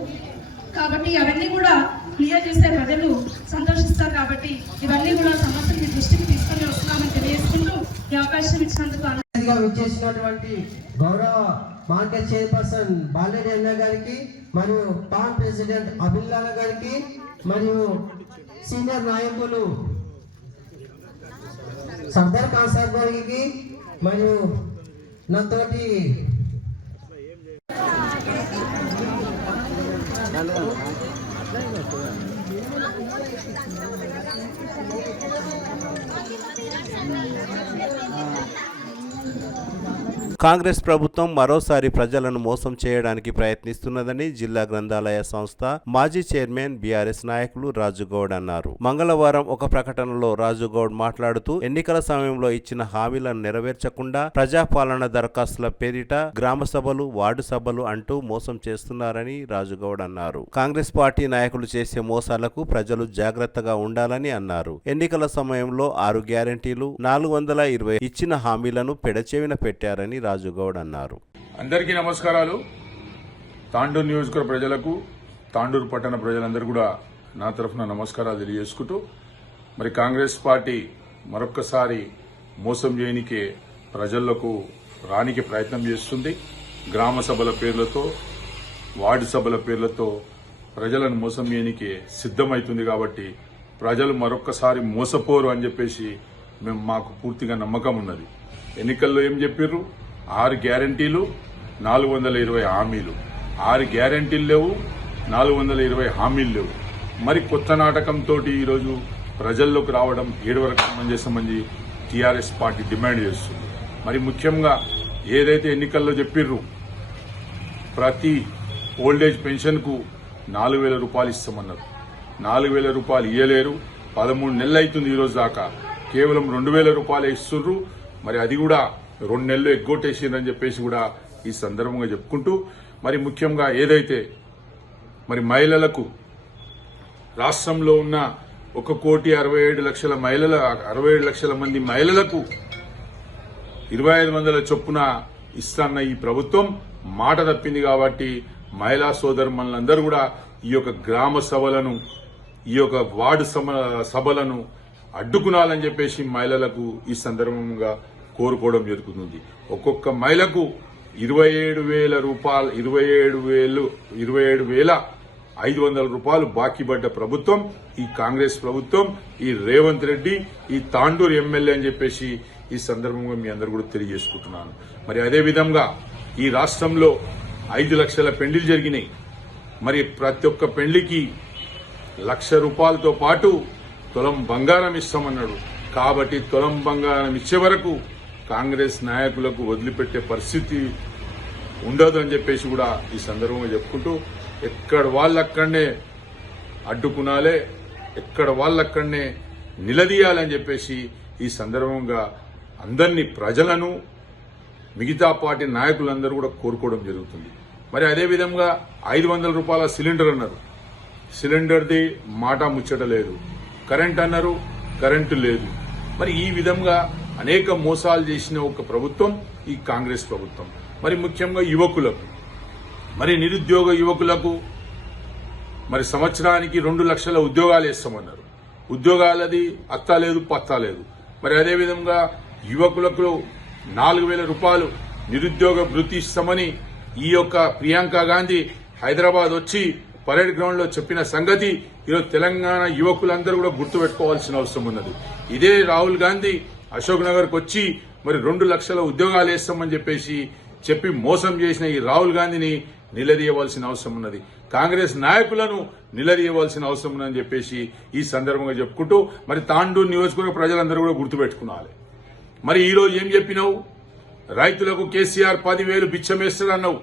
కాబట్టి అవన్నీ కూడా క్లియర్ చేస్తే ప్రజలు సంతోషిస్తారు. కాబట్టి ఇవన్నీ కూడా సమస్యలు దృష్టికి తీసుకొని వస్తున్నామని తెలియజేసుకుంటూ ఈ అవకాశం ఇచ్చినందుకు విచ్చేసినటువంటి గౌరవ మార్కెట్ చైర్పర్సన్ బాలరెడ్డి అన్న గారికి, మరియు పాన్ ప్రెసిడెంట్ అబిల్లాల గారికి, మరియు సీనియర్ నాయకులు సర్దార్ ఖాన్ సాబ్ గారికి, మరియు నాతోటి కాంగ్రెస్ ప్రభుత్వం మరోసారి ప్రజలను మోసం చేయడానికి ప్రయత్నిస్తున్నదని జిల్లా గ్రంథాలయ సంస్థ మాజీ చైర్మన్ బీఆర్ఎస్ నాయకులు రాజుగౌడ్ అన్నారు. మంగళవారం ఒక ప్రకటనలో రాజుగౌడ్ మాట్లాడుతూ ఎన్నికల సమయంలో ఇచ్చిన హామీలను నెరవేర్చకుండా ప్రజాపాలన దరఖాస్తుల పేరిట గ్రామ సభలు, వార్డు సభలు అంటూ మోసం చేస్తున్నారని రాజుగౌడ్ అన్నారు. కాంగ్రెస్ పార్టీ నాయకులు చేసే మోసాలకు ప్రజలు జాగ్రత్తగా ఉండాలని అన్నారు. ఎన్నికల సమయంలో 6 గ్యారెంటీలు, 420 ఇచ్చిన హామీలను పెడచెవిన పెట్టారని రాజుగౌడ్ అన్నారు. అందరికీ నమస్కారాలు. తాండూరు నియోజకవర్గ ప్రజలకు, తాండూరు పట్టణ ప్రజలందరూ కూడా నా తరఫున నమస్కారాలు తెలియజేసుకుంటూ, మరి కాంగ్రెస్ పార్టీ మరొక్కసారి మోసం చేయనికే ప్రజలకు రానికి ప్రయత్నం చేస్తుంది. గ్రామ సభల పేర్లతో, వార్డు సభల పేర్లతో ప్రజలను మోసం చేయనికే సిద్ధమవుతుంది. కాబట్టి ప్రజలు మరొక్కసారి మోసపోరు అని చెప్పేసి మాకు పూర్తిగా నమ్మకం ఉన్నది. ఎన్నికల్లో ఏం చెప్పిర్రు? 6 గ్యారెంటీలు, 420 హామీలు. 6 గ్యారెంటీలు లేవు, 420 హామీలు లేవు. మరి కొత్త నాటకంతో ఈరోజు ప్రజల్లోకి రావడం 7 వరకు సమంజసమని టీఆర్ఎస్ పార్టీ డిమాండ్ చేస్తుంది. మరి ముఖ్యంగా ఏదైతే ఎన్నికల్లో చెప్పిర్రు, ప్రతి ఓల్డేజ్ పెన్షన్కు 4,000 రూపాయలు ఇస్తామన్నారు. 4,000 రూపాయలు ఇయ్యలేరు. 13 నెలలు అవుతుంది ఈరోజు దాకా. కేవలం 2,000 రూపాయలు ఇస్తుర్రు. మరి అది కూడా 2 నెలలు ఎగ్గొట్టేసిందని చెప్పేసి కూడా ఈ సందర్భంగా చెప్పుకుంటూ, మరి ముఖ్యంగా ఏదైతే మరి మహిళలకు రాష్ట్రంలో ఉన్న 1,67,00,000 మహిళల 67 లక్షల మంది మహిళలకు 2,500 చొప్పున ఇస్తాన్న ఈ ప్రభుత్వం మాట తప్పింది. కాబట్టి మహిళా సోదరులందరూ కూడా ఈ యొక్క గ్రామ సభలను, ఈ యొక్క వార్డు సభలను అడ్డుకునాలని చెప్పేసి మహిళలకు ఈ సందర్భంగా కోరుకోవడం జరుగుతుంది. ఒక్కొక్క మహిళకు 27,000 రూపాయలు, 27,500 రూపాయలు బాకీ పడ్డ ప్రభుత్వం ఈ కాంగ్రెస్ ప్రభుత్వం, ఈ రేవంత్ రెడ్డి, ఈ తాండూరు ఎమ్మెల్యే అని చెప్పేసి ఈ సందర్భంగా మీ అందరూ కూడా తెలియజేసుకుంటున్నాను. మరి అదేవిధంగా ఈ రాష్ట్రంలో 5 లక్షల పెళ్లిలు జరిగినాయి. మరి ప్రతి ఒక్క పెళ్లికి 1,00,000 రూపాయలతో పాటు తులం బంగారం ఇస్తామన్నాడు. కాబట్టి తులం బంగారం ఇచ్చే వరకు కాంగ్రెస్ నాయకులకు వదిలిపెట్టే పరిస్థితి ఉండదు అని చెప్పేసి కూడా ఈ సందర్భంగా చెప్పుకుంటూ, ఎక్కడ వాళ్ళక్కడనే అడ్డుకునాలే, ఎక్కడ వాళ్ళక్కడనే నిలదీయాలని చెప్పేసి ఈ సందర్భంగా అందరినీ, ప్రజలను, మిగతా పార్టీ నాయకులందరూ కూడా కోరుకోవడం జరుగుతుంది. మరి అదేవిధంగా 500 రూపాయల సిలిండర్ అన్నారు. సిలిండర్ది మాట ముచ్చట లేదు. కరెంట్ అన్నారు, కరెంటు లేదు. మరి ఈ విధంగా అనేక మోసాలు చేసిన ఒక ప్రభుత్వం ఈ కాంగ్రెస్ ప్రభుత్వం. మరి ముఖ్యంగా యువకులకు, మరి నిరుద్యోగ యువకులకు మరి సంవత్సరానికి 2 లక్షల ఉద్యోగాలు ఇస్తామన్నారు. ఉద్యోగాలది అత్తా లేదు, పత్తా లేదు. మరి అదేవిధంగా యువకులకు 4,000 రూపాయలు నిరుద్యోగ భృతి ఇస్తామని ఈ యొక్క ప్రియాంక గాంధీ హైదరాబాద్ వచ్చి పరేడ్ గ్రౌండ్ లో చెప్పిన సంగతి ఈరోజు తెలంగాణ యువకులందరూ కూడా గుర్తుపెట్టుకోవాల్సిన అవసరం ఉన్నది. ఇదే రాహుల్ గాంధీ అశోక్ నగర్ కు వచ్చి మరి 2 లక్షల ఉద్యోగాలు వేస్తామని చెప్పి మోసం చేసిన ఈ రాహుల్ గాంధీని నిలదీయవలసిన అవసరం ఉన్నది. కాంగ్రెస్ నాయకులను నిలదీయవలసిన అవసరం ఉందని చెప్పేసి ఈ సందర్భంగా చెప్పుకుంటూ మరి తాండూరు నియోజకవర్గ ప్రజలందరూ కూడా గుర్తుపెట్టుకోవాలి. మరి ఈ రోజు ఏం చెప్పినావు? రైతులకు కేసీఆర్ 10,000 బిచ్చం వేస్తాడన్నావు.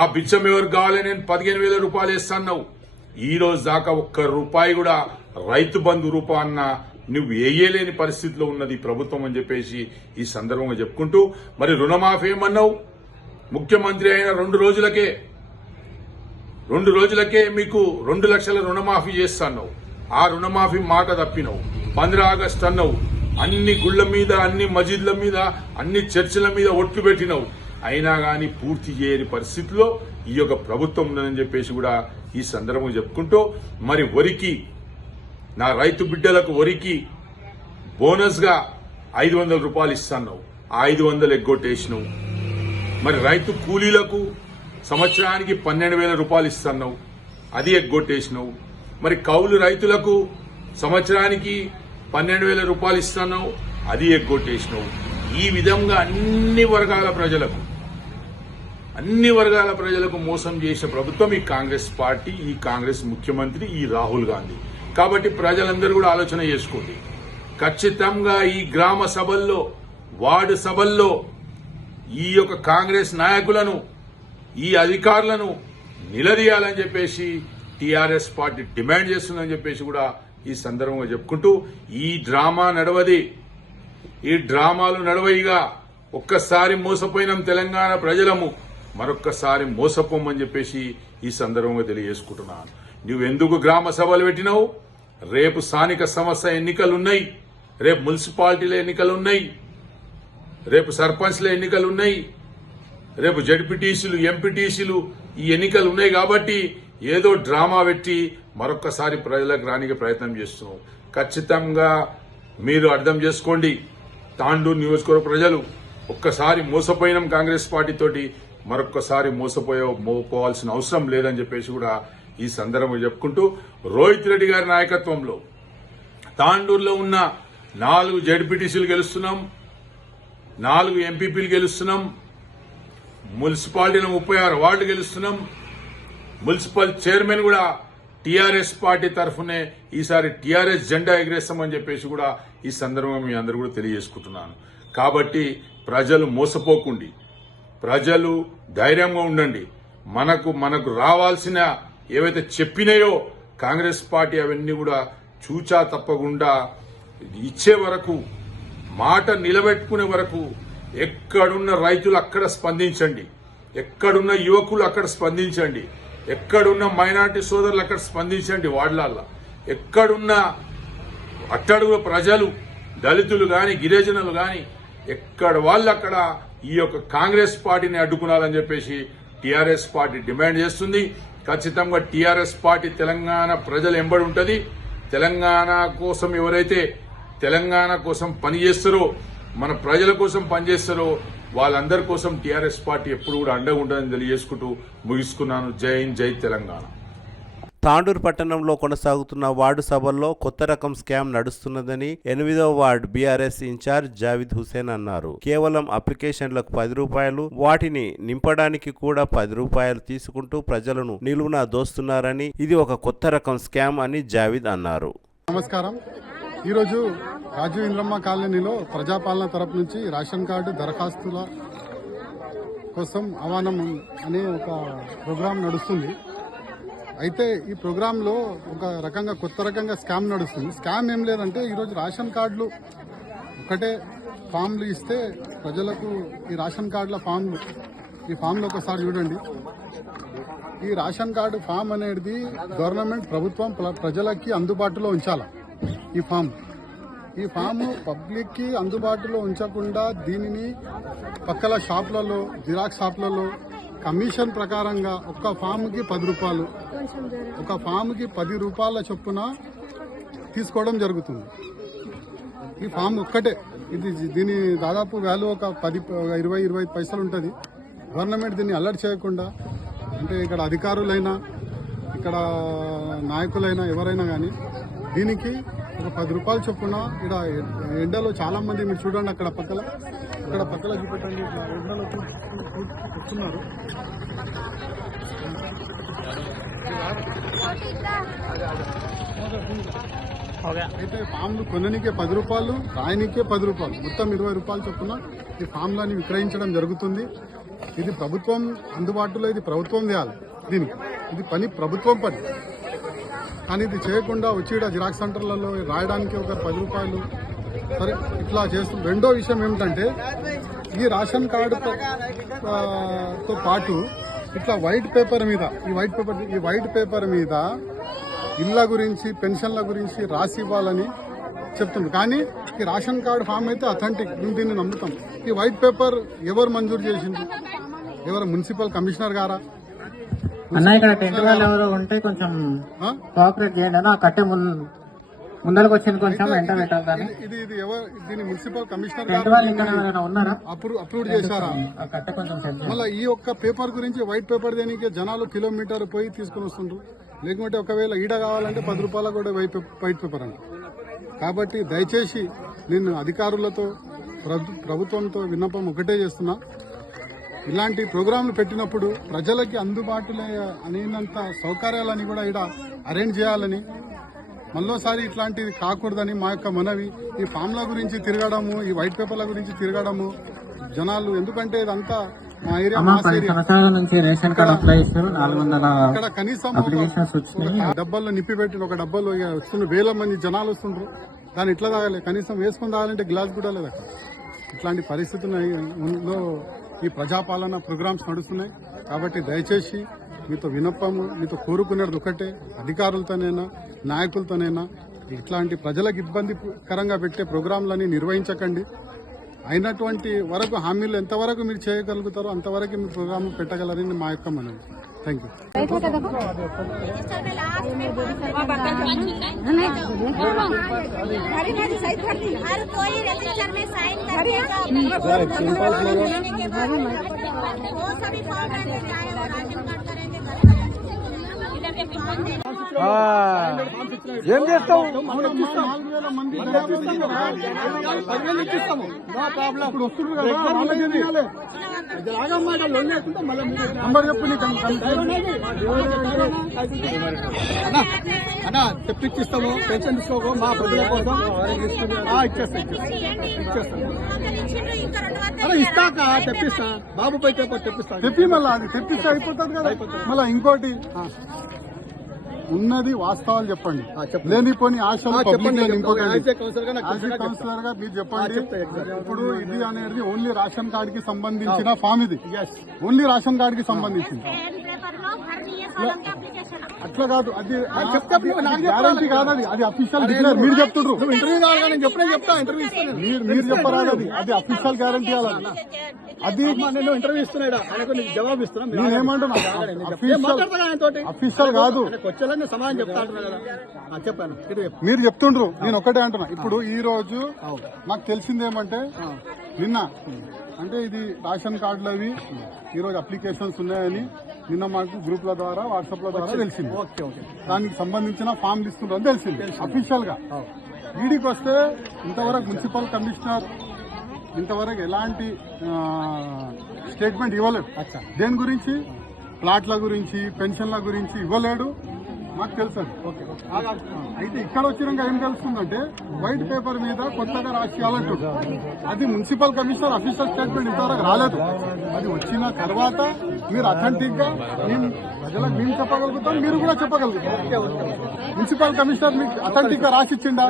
ఆ బిచ్చం ఎవరు కావాలి, నేను 15,000 రూపాయలు వేస్తాన్నావు. ఈ రోజు దాకా ₹1 కూడా రైతు బంధు రూపాయన్న నువ్వు వేయలేని పరిస్థితిలో ఉన్నది ప్రభుత్వం అని చెప్పేసి ఈ సందర్భంగా చెప్పుకుంటూ మరి రుణమాఫీ ఏమన్నావు? ముఖ్యమంత్రి అయిన 2 రోజులకే మీకు 2 లక్షల రుణమాఫీ చేస్తాన్నావు. ఆ రుణమాఫీ మాట తప్పినావు. 15 ఆగస్టు అన్నావు. అన్ని గుళ్ల మీద, అన్ని మసీదుల మీద, అన్ని చర్చిల మీద ఒట్లు పెట్టినావు. అయినా గాని పూర్తి చేయని పరిస్థితిలో ఈ యొక్క ప్రభుత్వం ఉందని చెప్పేసి కూడా ఈ సందర్భంగా చెప్పుకుంటూ మరి వరికి నా రైతు బిడ్డలకు వరికి బోనస్ గా 500 రూపాయలు ఇస్తాన్నావు. ఆ 500 ఎగ్గొట్టేసినావు. మరి రైతు కూలీలకు సంవత్సరానికి 12,000 రూపాయలు ఇస్తున్నావు. అది ఎగ్గొట్టేసినావు. మరి కౌలు రైతులకు సంవత్సరానికి 12,000 రూపాయలు ఇస్తున్నావు. అది ఎగ్గొట్టేసినావు. ఈ విధంగా అన్ని వర్గాల ప్రజలకు మోసం చేసే ప్రభుత్వం ఈ కాంగ్రెస్ పార్టీ, ఈ కాంగ్రెస్ ముఖ్యమంత్రి, ఈ రాహుల్ గాంధీ. కాబట్టి ప్రజలందరూ కూడా ఆలోచన చేసుకోండి. ఖచ్చితంగా ఈ గ్రామ సభల్లో, వార్డు సభల్లో ఈ యొక్క కాంగ్రెస్ నాయకులను, ఈ అధికారులను నిలదీయాలని చెప్పేసి టీఆర్ఎస్ పార్టీ డిమాండ్ చేస్తుందని చెప్పేసి కూడా ఈ సందర్భంగా చెప్పుకుంటూ ఈ డ్రామాలు నడవయిగా ఒక్కసారి మోసపోయినాం తెలంగాణ ప్రజలము, మరొక్కసారి మోసపోమని చెప్పేసి ఈ సందర్భంగా తెలియజేసుకుంటున్నాను. నువ్వెందుకు గ్రామ సభలు పెట్టినావు? రేపు స్థానిక సంస్థ ఎన్నికలున్నాయి, రేపు మున్సిపాలిటీల ఎన్నికలున్నాయి, రేపు సర్పంచ్ల ఎన్నికలున్నాయి, రేపు జడ్పీటీసీలు, ఎంపీటీసీలు ఈ ఎన్నికలు ఉన్నాయి. కాబట్టి ఏదో డ్రామా పెట్టి మరొక్కసారి ప్రజలకు రానికి ప్రయత్నం చేస్తున్నాం. ఖచ్చితంగా మీరు అర్థం చేసుకోండి. తాండూరు నియోజకవర్గ ప్రజలు ఒక్కసారి మోసపోయినాం కాంగ్రెస్ పార్టీతోటి, మరొక్కసారి మోసపోవాల్సిన అవసరం లేదని చెప్పేసి కూడా ఈ సందర్భంగా చెప్పుకుంటూ రోహిత్ రెడ్డి గారి నాయకత్వంలో తాండూరులో ఉన్న 4 జడ్పీటీసీలు గెలుస్తున్నాం, 4 ఎంపీపీలు గెలుస్తున్నాం, మున్సిపాలిటీలో 36 వార్డులు గెలుస్తున్నాం. మున్సిపల్ చైర్మన్ కూడా టీఆర్ఎస్ పార్టీ తరఫునే ఈసారి టీఆర్ఎస్ జెండా ఎగరేస్తామని చెప్పేసి కూడా ఈ సందర్భంగా మీ అందరూ కూడా తెలియజేసుకుంటున్నాను. కాబట్టి ప్రజలు మోసపోకండి, ప్రజలు ధైర్యంగా ఉండండి. మనకు రావాల్సిన ఏవైతే చెప్పినాయో కాంగ్రెస్ పార్టీ అవన్నీ కూడా చూచా తప్పకుండా ఇచ్చే వరకు, మాట నిలబెట్టుకునే వరకు ఎక్కడున్న రైతులు అక్కడ స్పందించండి, ఎక్కడున్న యువకులు అక్కడ స్పందించండి, ఎక్కడున్న మైనారిటీ సోదరులు అక్కడ స్పందించండి. వార్డులల్లో ఎక్కడున్న అట్టడుగుల ప్రజలు, దళితులు గాని, గిరిజనులు గాని, ఎక్కడ వాళ్ళు అక్కడ ఈ యొక్క కాంగ్రెస్ పార్టీని అడ్డుకున్నారని చెప్పేసి టీఆర్ఎస్ పార్టీ డిమాండ్ చేస్తుంది. ఖచ్చితంగా టీఆర్ఎస్ పార్టీ తెలంగాణ ప్రజలు ఎంబడి ఉంటుంది. తెలంగాణ కోసం ఎవరైతే తెలంగాణ కోసం పనిచేస్తారో, మన ప్రజల కోసం పనిచేస్తారో వాళ్ళందరి కోసం టీఆర్ఎస్ పార్టీ ఎప్పుడు కూడా అండగా ఉంటుందని తెలియజేసుకుంటూ ముగిస్తున్నాను. జై హింద్, జై తెలంగాణ. తాండూరు పట్టణంలో కొనసాగుతున్న వార్డు సభల్లో కొత్త రకం స్కామ్ నడుస్తున్నదని 8వ ward BRS incharge Javid Hussain అన్నారు. కేవలం అప్లికేషన్లకు 10 రూపాయలు, వాటిని నింపడానికి కూడా 10 రూపాయలు తీసుకుంటూ ప్రజలను నిలువునా దోస్తున్నారని, ఇది ఒక కొత్త రకం స్కామ్ అని జావిద్ అన్నారు. నమస్కారం. ఈరోజు రాజీవ్ ఇంద్రమ్మ కాలనీలో ప్రజాపాలన తరపు నుంచి రేషన్ కార్డు దరఖాస్తుల కోసం ఆహ్వానం అనే ఒక ప్రోగ్రాం నడుస్తుంది. అయితే ఈ ప్రోగ్రాంలో ఒక రకంగా కొత్త రకంగా స్కామ్ నడుస్తుంది. స్కామ్ ఏం లేదంటే ఈరోజు రేషన్ కార్డులు ఒకటే ఫామ్లు ఇస్తే ప్రజలకు ఈ రేషన్ కార్డుల ఫామ్లు, ఈ ఫామ్లు ఒకసారి చూడండి. ఈ రేషన్ కార్డు ఫామ్ అనేది గవర్నమెంట్, ప్రభుత్వం ప్రజలకి అందుబాటులో ఉంచాలి. ఈ ఫామ్ పబ్లిక్కి అందుబాటులో ఉంచకుండా దీనిని పక్కల షాప్లలో, జిరాక్స్ షాప్లలో కమిషన్ ప్రకారంగా ఒక్క ఫామ్కి 10 రూపాయలు, ఒక ఫామ్కి 10 రూపాయల చొప్పున తీసుకోవడం జరుగుతుంది. ఈ ఫామ్ ఒక్కటే, దీని దాదాపు వాల్యూ ఒక 20-25 పైసలు ఉంటుంది. గవర్నమెంట్ దీన్ని అలర్ట్ చేయకుండా అంటే ఇక్కడ అధికారులైనా ఇక్కడ నాయకులైనా ఎవరైనా కానీ దీనికి ఒక 10 రూపాయలు చొప్పున ఇక్కడ ఎండలో చాలా మంది మీరు చూడండి అక్కడ పక్కల చూపెట్టండి, ఇట్లా ఎండలో కూర్చున్నారు. అయితే ఫామ్లు కొననికే 10 రూపాయలు, రాయనికే 10 రూపాయలు, మొత్తం 20 రూపాయలు చొప్పున ఈ ఫామ్లని విక్రయించడం జరుగుతుంది. ఇది ప్రభుత్వం అందుబాటులో, ఇది ప్రభుత్వం చేయాలి. దీనికి ఇది పని ప్రభుత్వం పని, కానీ ఇది చేయకుండా వచ్చి జిరాక్స్ సెంటర్లలో రాయడానికి ఒక 10 రూపాయలు సరే ఇట్లా చేస్తుంది. రెండో విషయం ఏమిటంటే ఈ రేషన్ కార్డుతో పాటు ఇట్లా వైట్ పేపర్ మీద ఇళ్ల గురించి పెన్షన్ల గురించి రాసి ఇవ్వాలని చెప్తుంది. కానీ ఈ రేషన్ కార్డు ఫామ్ అయితే అథెంటిక్, మేము దీన్ని నమ్ముతాం. ఈ వైట్ పేపర్ ఎవరు మంజూరు చేసింది? ఎవరు? మున్సిపల్ కమిషనర్ గారా? అన్న ఇక్కడ టెంట్ వాళ్ళు ఎవరో ఉంటే కొంచెం కోఆపరేట్ చేయండి అన్న. కట్టే ముందరకు వచ్చింది కొంచెం వెంట పెట్టాలి. ఇది ఎవరు? దీని మున్సిపల్ కమిషనర్ టెంట్ వాళ్ళు ఇక్కడ ఉన్నారా? అప్రూవ్ చేశారా? కట్టే కొంచెం మళ్ళీ ఈ ఒక్క పేపర్ గురించి వైట్ పేపర్ దేనికి జనాలు కిలోమీటర్ పోయి తీసుకుని వస్తుండ్రు. లేకుంటే ఒకవేళ ఈడ కావాలంటే 10 రూపాయలు కూడా వైట్ పేపర్ అంట. కాబట్టి దయచేసి నేను అధికారులతో ప్రభుత్వంతో విన్నపం ఒకటే చేస్తున్నా, ఇలాంటి ప్రోగ్రాంలు పెట్టినప్పుడు ప్రజలకి అందుబాటులో అనేంత సౌకర్యాలని కూడా ఇక్కడ అరేంజ్ చేయాలని, మళ్ళోసారి ఇట్లాంటిది కాకూడదని మా యొక్క మనవి. ఈ ఫామ్ల గురించి తిరగడము, ఈ వైట్ పేపర్ల గురించి తిరగడము జనాలు, ఎందుకంటే ఇదంతా మా ఏరియా సంవత్సరాల నుంచి రేషన్ కార్డు అప్లై చేస్తారు. 400 ఇక్కడ కనీసం డబ్బాల్లో నిప్పి పెట్టిన ఒక డబ్బాలో వస్తున్న వేల మంది జనాలు వస్తుండ్రు. దాన్ని ఇట్లా తాగాలి, కనీసం వేసుకొని తాగాలంటే గ్లాస్ కూడా లేదు అక్కడ. ఇట్లాంటి పరిస్థితుల్లో ఈ ప్రజాపాలన ప్రోగ్రామ్స్ నడుస్తున్నాయి. కాబట్టి దయచేసి మీతో వినపము, మీతో కోరుకునేది ఒకటే, అధికారులతోనైనా నాయకులతోనైనా ఇట్లాంటి ప్రజలకు ఇబ్బందికరంగా పెట్టే ప్రోగ్రాంలని నిర్వహించకండి. అయినటువంటి వరకు హామీలు ఎంతవరకు మీరు చేయగలుగుతారో అంతవరకు మీరు ప్రోగ్రామ్ పెట్టగలరని మా యొక్క మనవి. Thank you. ఏం చేస్తావు? అన్నా తెప్పించిస్తాము, పెన్షన్ తీసుకోకు మా ప్రజల కోసం ఇస్తాక తెప్పిస్తా, బాబు పై పేపర్ తెప్పిస్తా. తెప్పి మళ్ళీ అది తెప్పిస్తే అయిపోతుంది కదా. మళ్ళీ ఇంకోటి ఉన్నది వాస్తవాలు చెప్పండి, లేనిపోని ఆశలు ఇంకోటి కౌన్సిలర్ గా మీరు చెప్పండి. ఇప్పుడు ఇది అనేది ఓన్లీ రేషన్ కార్డు కి సంబంధించిన ఫామ్, ఇది ఓన్లీ రేషన్ కార్డు కి సంబంధించింది. అట్లా కాదు, అది గ్యారంటీ కాదు, అది అఫీషియల్ డిక్లేర్. మీరు చెప్తుండ్రు ఇంటర్వ్యూ కావాలి, చెప్తా ఇంటర్వ్యూ మీరు చెప్పరాదు, అది అఫీషియల్ గ్యారంటీ కావాలి. అది నేను ఇంటర్వ్యూ ఇస్తున్నాడు, జవాబు ఇస్తున్నా. నేనేమంటున్నా అఫీషియల్ కాదు, సమాధానం చెప్తా చెప్పాను. మీరు చెప్తుండ్రు, నేను ఒకటే అంటున్నా. ఇప్పుడు ఈ రోజు నాకు తెలిసిందేమంటే నిన్న అంటే ఇది రేషన్ కార్డులు అవి ఈ రోజు అప్లికేషన్స్ ఉన్నాయని నిన్న మాకు గ్రూప్ల ద్వారా వాట్సాప్ ల ద్వారా తెలిసింది. దానికి సంబంధించిన ఫామ్ తీసుకుంటారని తెలిసింది అఫీషియల్ గా. ఈడీకి వస్తే ఇంతవరకు మున్సిపల్ కమిషనర్ ఇంతవరకు ఎలాంటి స్టేట్మెంట్ ఇవ్వలేదు. దేని గురించి? ప్లాట్ల గురించి, పెన్షన్ల గురించి ఇవ్వలేడు. మాకు తెలుసు. అయితే ఇక్కడ వచ్చినాక ఏం తెలుస్తుందంటే వైట్ పేపర్ మీద కొత్తగా రాసియాలంటారు. అది మున్సిపల్ కమిషనర్ అఫీషియల్ స్టేట్మెంట్ ఇంతవరకు రాలేదు. అది వచ్చిన తర్వాత మీరు అథెంటిక్ గా ప్రజలకు మేము చెప్పగలుగుతాం, మీరు కూడా చెప్పగలుగుతారు. మున్సిపల్ కమిషనర్ మీకు అథెంటిక్ గా రాసిచ్చిండా?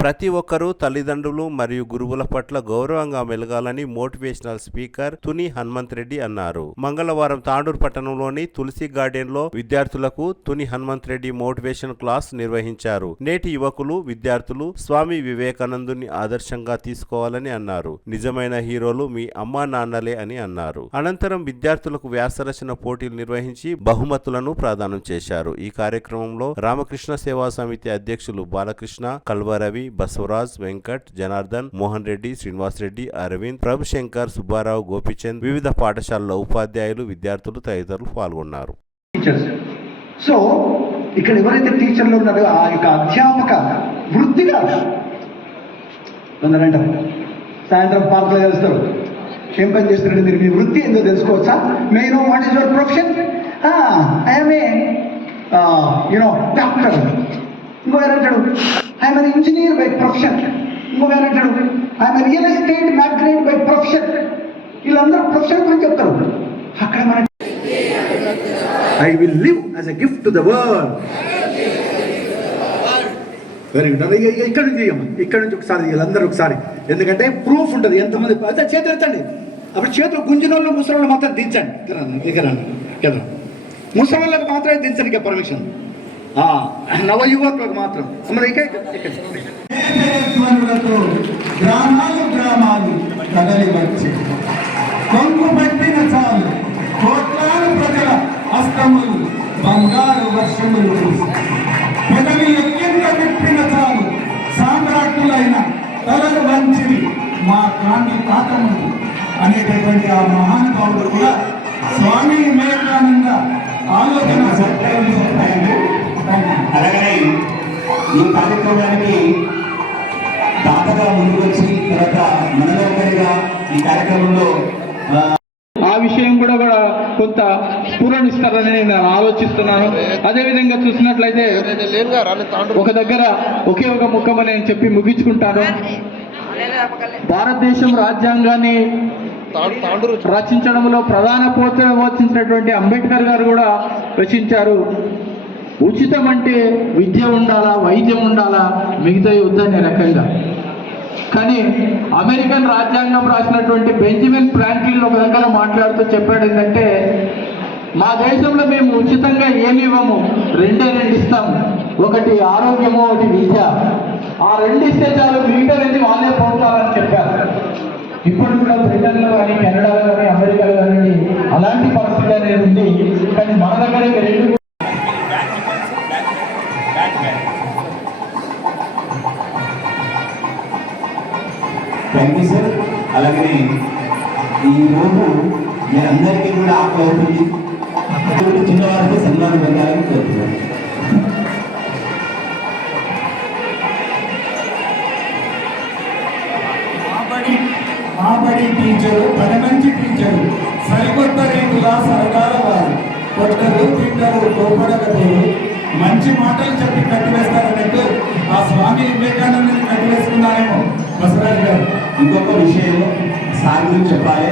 ప్రతి ఒక్కరూ తల్లిదండ్రులు మరియు గురువుల పట్ల గౌరవంగా మెలగాలని మోటివేషనల్ స్పీకర్ తుని హనుమంత్ రెడ్డి అన్నారు. మంగళవారం తాండూరు పట్టణంలోని తులసి తులసి గార్డెన్ లో విద్యార్థులకు తుని హనుమంత్ రెడ్డి మోటివేషన్ క్లాస్ నిర్వహించారు. నేటి యువకులు విద్యార్థులు స్వామి వివేకానందుని ఆదర్శంగా తీసుకోవాలని అన్నారు. నిజమైన హీరోలు మీ అమ్మా నాన్నలే అని అన్నారు. అనంతరం విద్యార్థులకు వ్యాసరచన పోటీలు నిర్వహించి బహుమతులను ప్రదానం చేశారు. ఈ కార్యక్రమంలో రామకృష్ణ సేవా సమితి అధ్యక్షులు బాలకృష్ణ, కల్వరవి, బసవరాజ్, వెంకట్, జనార్దన్, మోహన్ రెడ్డి, శ్రీనివాస్ రెడ్డి, అరవింద్, ప్రభుశంకర్, సుబ్బారావు, గోపిచంద్, వివిధ పాఠశాలల ఉపాధ్యాయులు, విద్యార్థులు తదితరులు పాల్గొన్నారు. సో ఇక్కడ ఎవరైతే టీచర్లు ఉన్నారో ఆ యొక్క అధ్యాపక వృత్తిగా కొందరంటారు సాయంత్రం పార్కులో కలుస్తారు, ఏం పని చేస్తున్నారంటే మీరు మీ వృత్తి ఏందో తెలుసుకోవచ్చా? May know what is your profession? I'm a doctor. ఇంకో ఎవరంటాడు I'm an engineer by profession. ఇంకో ఎవరంటాడు I'm real estate magnate by profession. వీళ్ళందరూ ప్రొఫెషన్ గురించి చెప్తారు. అక్కడ మన I will live as a gift to the world. Very good. ఇక్కడ నుంచి ఇక్కడ నుంచి ఒకసారి వీళ్ళందరూ ఒకసారి, ఎందుకంటే ప్రూఫ్ ఉంటుంది ఎంతమంది. అయితే చేతులు ఎత్తండి. అప్పుడు చేతులు గుంజిన వాళ్ళు ముసలి మాత్రం దించండి. ఇక్కడ ముసలిళ్ళకు మాత్రమే దించండి పర్మిషన్. నవ యువకులకు మాత్రం గ్రామాలు గ్రామాలు కదలి వచ్చి కొంగు పట్టిన చాలు కోట్లాది ప్రజల అస్తములు బంగారు వర్షములు పెదవి ఎక్కింత పెట్టిన చాలు సామ్రాట్టులైన తలలు వంచివి మా కాంతి తాతములు అనేటటువంటి ఆ మహానుభావుడు కూడా స్వామి వివేకానంద ఆలోచన సత్యంలో అలాగే ఈ కార్యక్రమానికి దాతగా ముందుకు వచ్చి తర్వాత మనోహరిగా ఈ కార్యక్రమంలో ఆ విషయం కూడా కొంత స్ఫురణిస్తారని నేను ఆలోచిస్తున్నాను. అదేవిధంగా చూసినట్లయితే ఒక దగ్గర ఒకే ఒక ముక్కమని నేను చెప్పి ముగించుకుంటాను. భారతదేశం రాజ్యాంగాన్ని రచించడంలో ప్రధాన పోత వచ్చినటువంటి అంబేద్కర్ గారు కూడా రచించారు. ఉచితం అంటే విద్య ఉండాలా, వైద్యం ఉండాలా, మిగతా వద్దనే రకంగా. కానీ అమెరికన్ రాజ్యాంగం రాసినటువంటి బెంజమిన్ ఫ్రాంక్లిన్ ఒక దగ్గర మాట్లాడుతూ చెప్పాడు ఏంటంటే, మా దేశంలో మేము ఉచితంగా ఏమి ఇవ్వము, రెండు ఇస్తాం. ఒకటి ఆరోగ్యము, ఒకటి విద్య. ఆ రెండు ఇస్తే చాలు, మిగతాది వాళ్ళే పొందుతారని చెప్పారు. ఇప్పుడు కూడా బ్రిటన్లో కానీ, కెనడాలో కానీ, అమెరికాలో కానీ అలాంటి పరిస్థితి అనేది ఉంది. కానీ మన దగ్గర రెండు థ్యాంక్ యూ సార్. అలాగే ఈరోజు మీరందరికీ కూడా ఆకలి అవుతుంది. చిన్నవారికి సన్మానం పొందాలని కోరుతున్నాను. మా బడి టీచరు పని మంచి టీచరు, సరికొత్త రీతులా సరదాల వారు, కొట్టరు తింటారు కోపడగతరు, మంచి మాటలు చెప్పి కట్టివేస్తారన్నట్టు ఆ స్వామి వివేకానందని కట్టివేసుకున్నారేమో బసవరాజు గారు. ఇంకొక విషయం సార్ గురించి చెప్పాలి.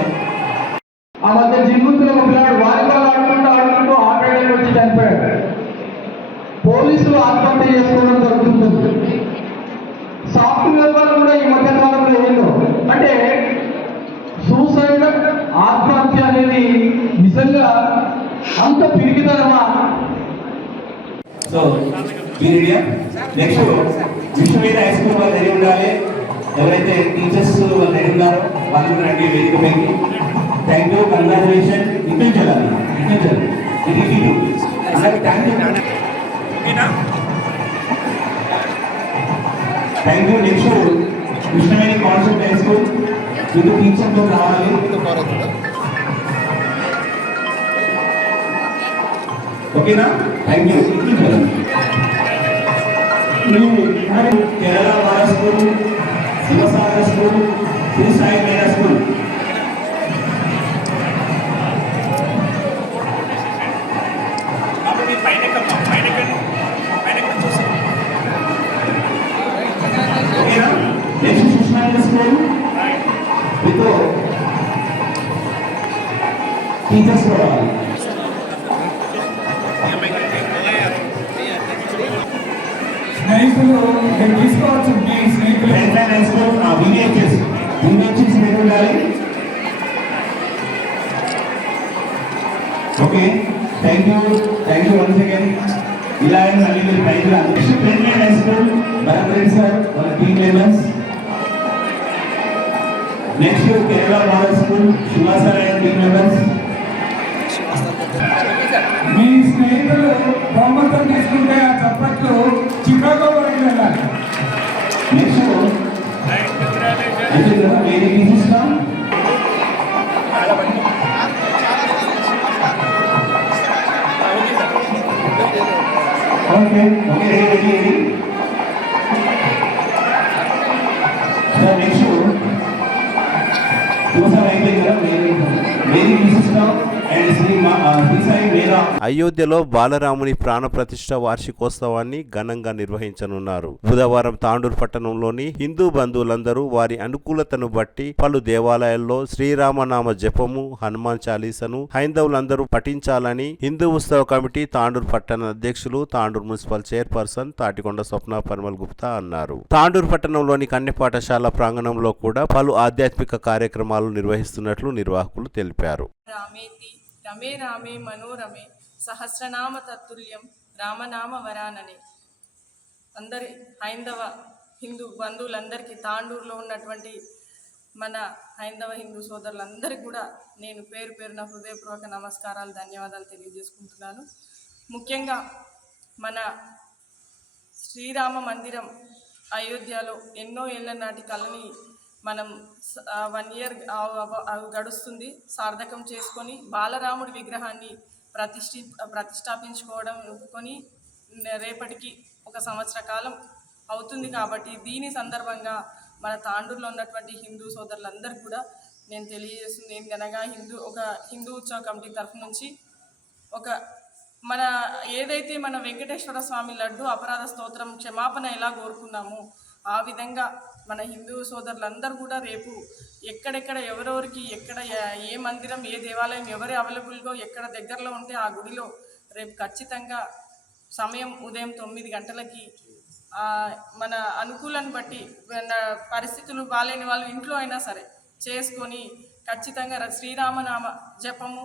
ఆ మధ్య జిమ్ముతున్న ఒక పిల్లాడు వాలీబాల్ ఆడుకుంటూ ఆపరేటర్ వచ్చి చనిపోయాడు. పోలీసులు ఆత్మహత్య చేసుకోవడం జరుగుతుంది. సాఫ్ట్వేర్ వాళ్ళు కూడా ఈ మధ్య కాలంలో ఏందో అంటే సూసైడ్, ఆత్మహత్య అనేది నిజంగా అంత పిరికితనమా? So next Vishwaveda high school వాళ్ళు రెడీ ఉండాలి. ఎవరైతే టీచర్స్ రెడీ ఉన్నారో వాళ్ళు రండి వేదిక పైకి. Thank you, congratulation. ఇప్పించాలి thank you. Next Krishnaveni concept high school మీకు టీచర్తో రావాలి. ఓకేనా? Thank you. Kerala Bala school, Shivasagar school, Shri Sai Mera school. ఓకేనా? నెక్స్ట్ కృష్ణ స్కూల్ మీకు టీచర్స్ రావాలి. స్నేహితులు తీసుకోవచ్చు. మీ స్నేహితులు ఉండాలి. Okay, thank you once again. ఇలాగే మళ్ళీ మీరు prize next president high school Bharat sir వాళ్ళ team members. Next Kerala model school Shiva sir and team members. మీ స్నేహితులు బహుమతం తీసుకుంటే ఆ చప్పట్లు చికాగో వరకు వెళ్ళాలి. నెక్స్ట్ వేరే తీసిస్తాం. Okay ready. నెక్స్ట్ చూసారు అయిపోయింది కదా, వేరే తీసిస్తాం. అయోధ్యలో బాలరాముని ప్రాణ ప్రతిష్ఠ వార్షికోత్సవాన్ని ఘనంగా నిర్వహించనున్నారు. బుధవారం తాండూరు పట్టణంలోని హిందూ బంధువులందరూ వారి అనుకూలతను బట్టి పలు దేవాలయాల్లో శ్రీరామనామ జపము, హనుమాన్ చాలీసను హైందవులందరూ పఠించాలని హిందూ ఉత్సవ కమిటీ తాండూరు పట్టణ అధ్యక్షులు, తాండూరు మున్సిపల్ చైర్పర్సన్ తాటికొండ స్వప్న పరిమల్ గుప్తా అన్నారు. తాండూరు పట్టణంలోని కన్య పాఠశాల ప్రాంగణంలో కూడా పలు ఆధ్యాత్మిక కార్యక్రమాలు నిర్వహిస్తున్నట్లు నిర్వాహకులు తెలిపారు. రామేతి రమే రామే మనోరమే సహస్రనామ తత్తుల్యం రామనామ వరాననే. అందరి హైందవ హిందూ బంధువులందరికీ, తాండూరులో ఉన్నటువంటి మన హైందవ హిందూ సోదరులందరికీ కూడా నేను పేరు పేరున హృదయపూర్వక నమస్కారాలు, ధన్యవాదాలు తెలియజేసుకుంటున్నాను. ముఖ్యంగా మన శ్రీరామ మందిరం అయోధ్యలో ఎన్నో ఏళ్ల నాటి కళని మనం 1 year గడుస్తుంది సార్థకం చేసుకొని బాలరాముడి విగ్రహాన్ని ప్రతిష్టాపించుకోవడం ఒప్పుకొని రేపటికి 1 సంవత్సర కాలం అవుతుంది. కాబట్టి దీని సందర్భంగా మన తాండూరులో ఉన్నటువంటి హిందూ సోదరులందరికీ కూడా నేను తెలియజేస్తుంది ఏంటనగా, హిందూ ఉత్సవ కమిటీ తరఫు నుంచి మన ఏదైతే మన వెంకటేశ్వర స్వామి లడ్డు అపరాధ స్తోత్రం క్షమాపణ ఎలా కోరుకున్నామో ఆ విధంగా మన హిందూ సోదరులందరూ కూడా రేపు ఎక్కడెక్కడ ఎవరెవరికి ఎక్కడ ఏ మందిరం ఏ దేవాలయం ఎవరి అవైలబుల్గా ఎక్కడ దగ్గరలో ఉంటే ఆ గుడిలో రేపు ఖచ్చితంగా సమయం ఉదయం 9 గంటలకి మన అనుకూలాన్ని బట్టి పరిస్థితులు బాలేని వాళ్ళు ఇంట్లో అయినా సరే చేసుకొని ఖచ్చితంగా శ్రీరామనామ జపము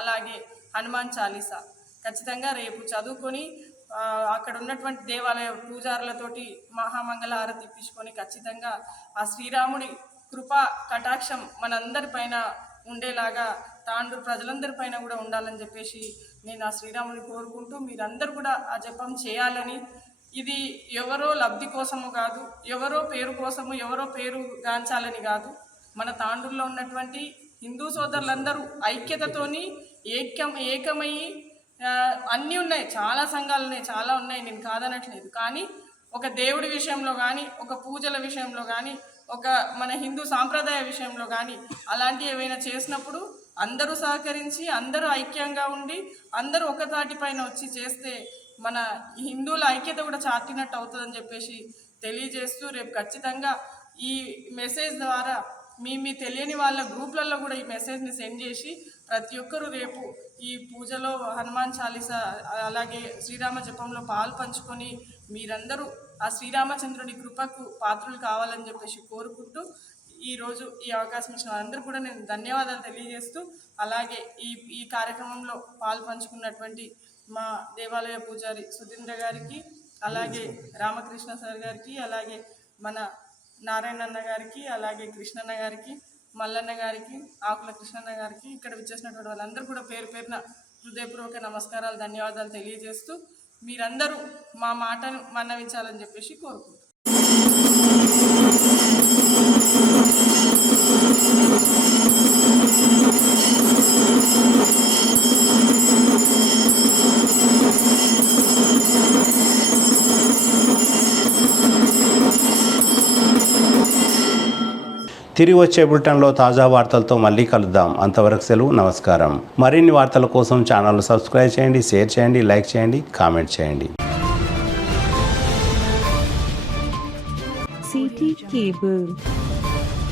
అలాగే హనుమాన్ చాలీసా ఖచ్చితంగా రేపు చదువుకొని అక్కడ ఉన్నటువంటి దేవాలయ పూజారులతోటి మహామంగళ హారతి ఇప్పించుకొని ఖచ్చితంగా ఆ శ్రీరాముడి కృపా కటాక్షం మనందరిపైన ఉండేలాగా తాండూరు ప్రజలందరిపైన కూడా ఉండాలని చెప్పేసి నేను ఆ శ్రీరాముని కోరుకుంటూ మీరందరూ కూడా ఆ జపం చేయాలని. ఇది ఎవరో లబ్ధి కోసము కాదు, ఎవరో పేరు కోసము, ఎవరో పేరు గాంచాలని కాదు. మన తాండూరులో ఉన్నటువంటి హిందూ సోదరులందరూ ఐక్యతతోని ఏకమయ్యి అన్నీ ఉన్నాయి, చాలా సంఘాలు ఉన్నాయి, చాలా ఉన్నాయి, నేను కాదనట్లేదు. కానీ ఒక దేవుడి విషయంలో కానీ, ఒక పూజల విషయంలో కానీ, ఒక మన హిందూ సాంప్రదాయ విషయంలో కానీ అలాంటివి ఏవైనా చేసినప్పుడు అందరూ సహకరించి అందరూ ఐక్యంగా ఉండి అందరూ ఒక తాటిపైన వచ్చి చేస్తే మన హిందువుల ఐక్యత కూడా చాటినట్టు అవుతుందని చెప్పేసి తెలియజేస్తూ రేపు ఖచ్చితంగా ఈ మెసేజ్ ద్వారా మీ తెలియని వాళ్ళ గ్రూప్లలో కూడా ఈ మెసేజ్ని సెండ్ చేసి ప్రతి ఒక్కరూ రేపు ఈ పూజలో హనుమాన్ చాలీసా అలాగే శ్రీరామ జపంలో పాలు పంచుకొని మీరందరూ ఆ శ్రీరామచంద్రుని కృపకు పాత్రలు కావాలని చెప్పేసి కోరుకుంటూ ఈరోజు ఈ అవకాశం ఇచ్చిన అందరూ కూడా నేను ధన్యవాదాలు తెలియజేస్తూ, అలాగే ఈ కార్యక్రమంలో పాలు పంచుకున్నటువంటి మా దేవాలయ పూజారి సుధీంద్ర గారికి, అలాగే రామకృష్ణ సార్ గారికి, అలాగే మన నారాయణ అన్న గారికి, అలాగే కృష్ణన్న గారికి, మల్లన్న గారికి, ఆకుల కృష్ణన్న గారికి, ఇక్కడ విచ్చేసినటువంటి వాళ్ళందరూ కూడా పేరు పేరున హృదయపూర్వక నమస్కారాలు, ధన్యవాదాలు తెలియజేస్తూ మీరందరూ మా మాటను మన్నవించాలని చెప్పేసి కోరుకుంటున్నాను. తిరిగి వచ్చే బులెటిన్లో తాజా వార్తలతో మళ్ళీ కలుద్దాం. అంతవరకు సెలవు, నమస్కారం. మరిన్ని వార్తల కోసం ఛానల్ సబ్స్క్రైబ్ చేయండి, షేర్ చేయండి, లైక్ చేయండి, కామెంట్ చేయండి. CT Cable.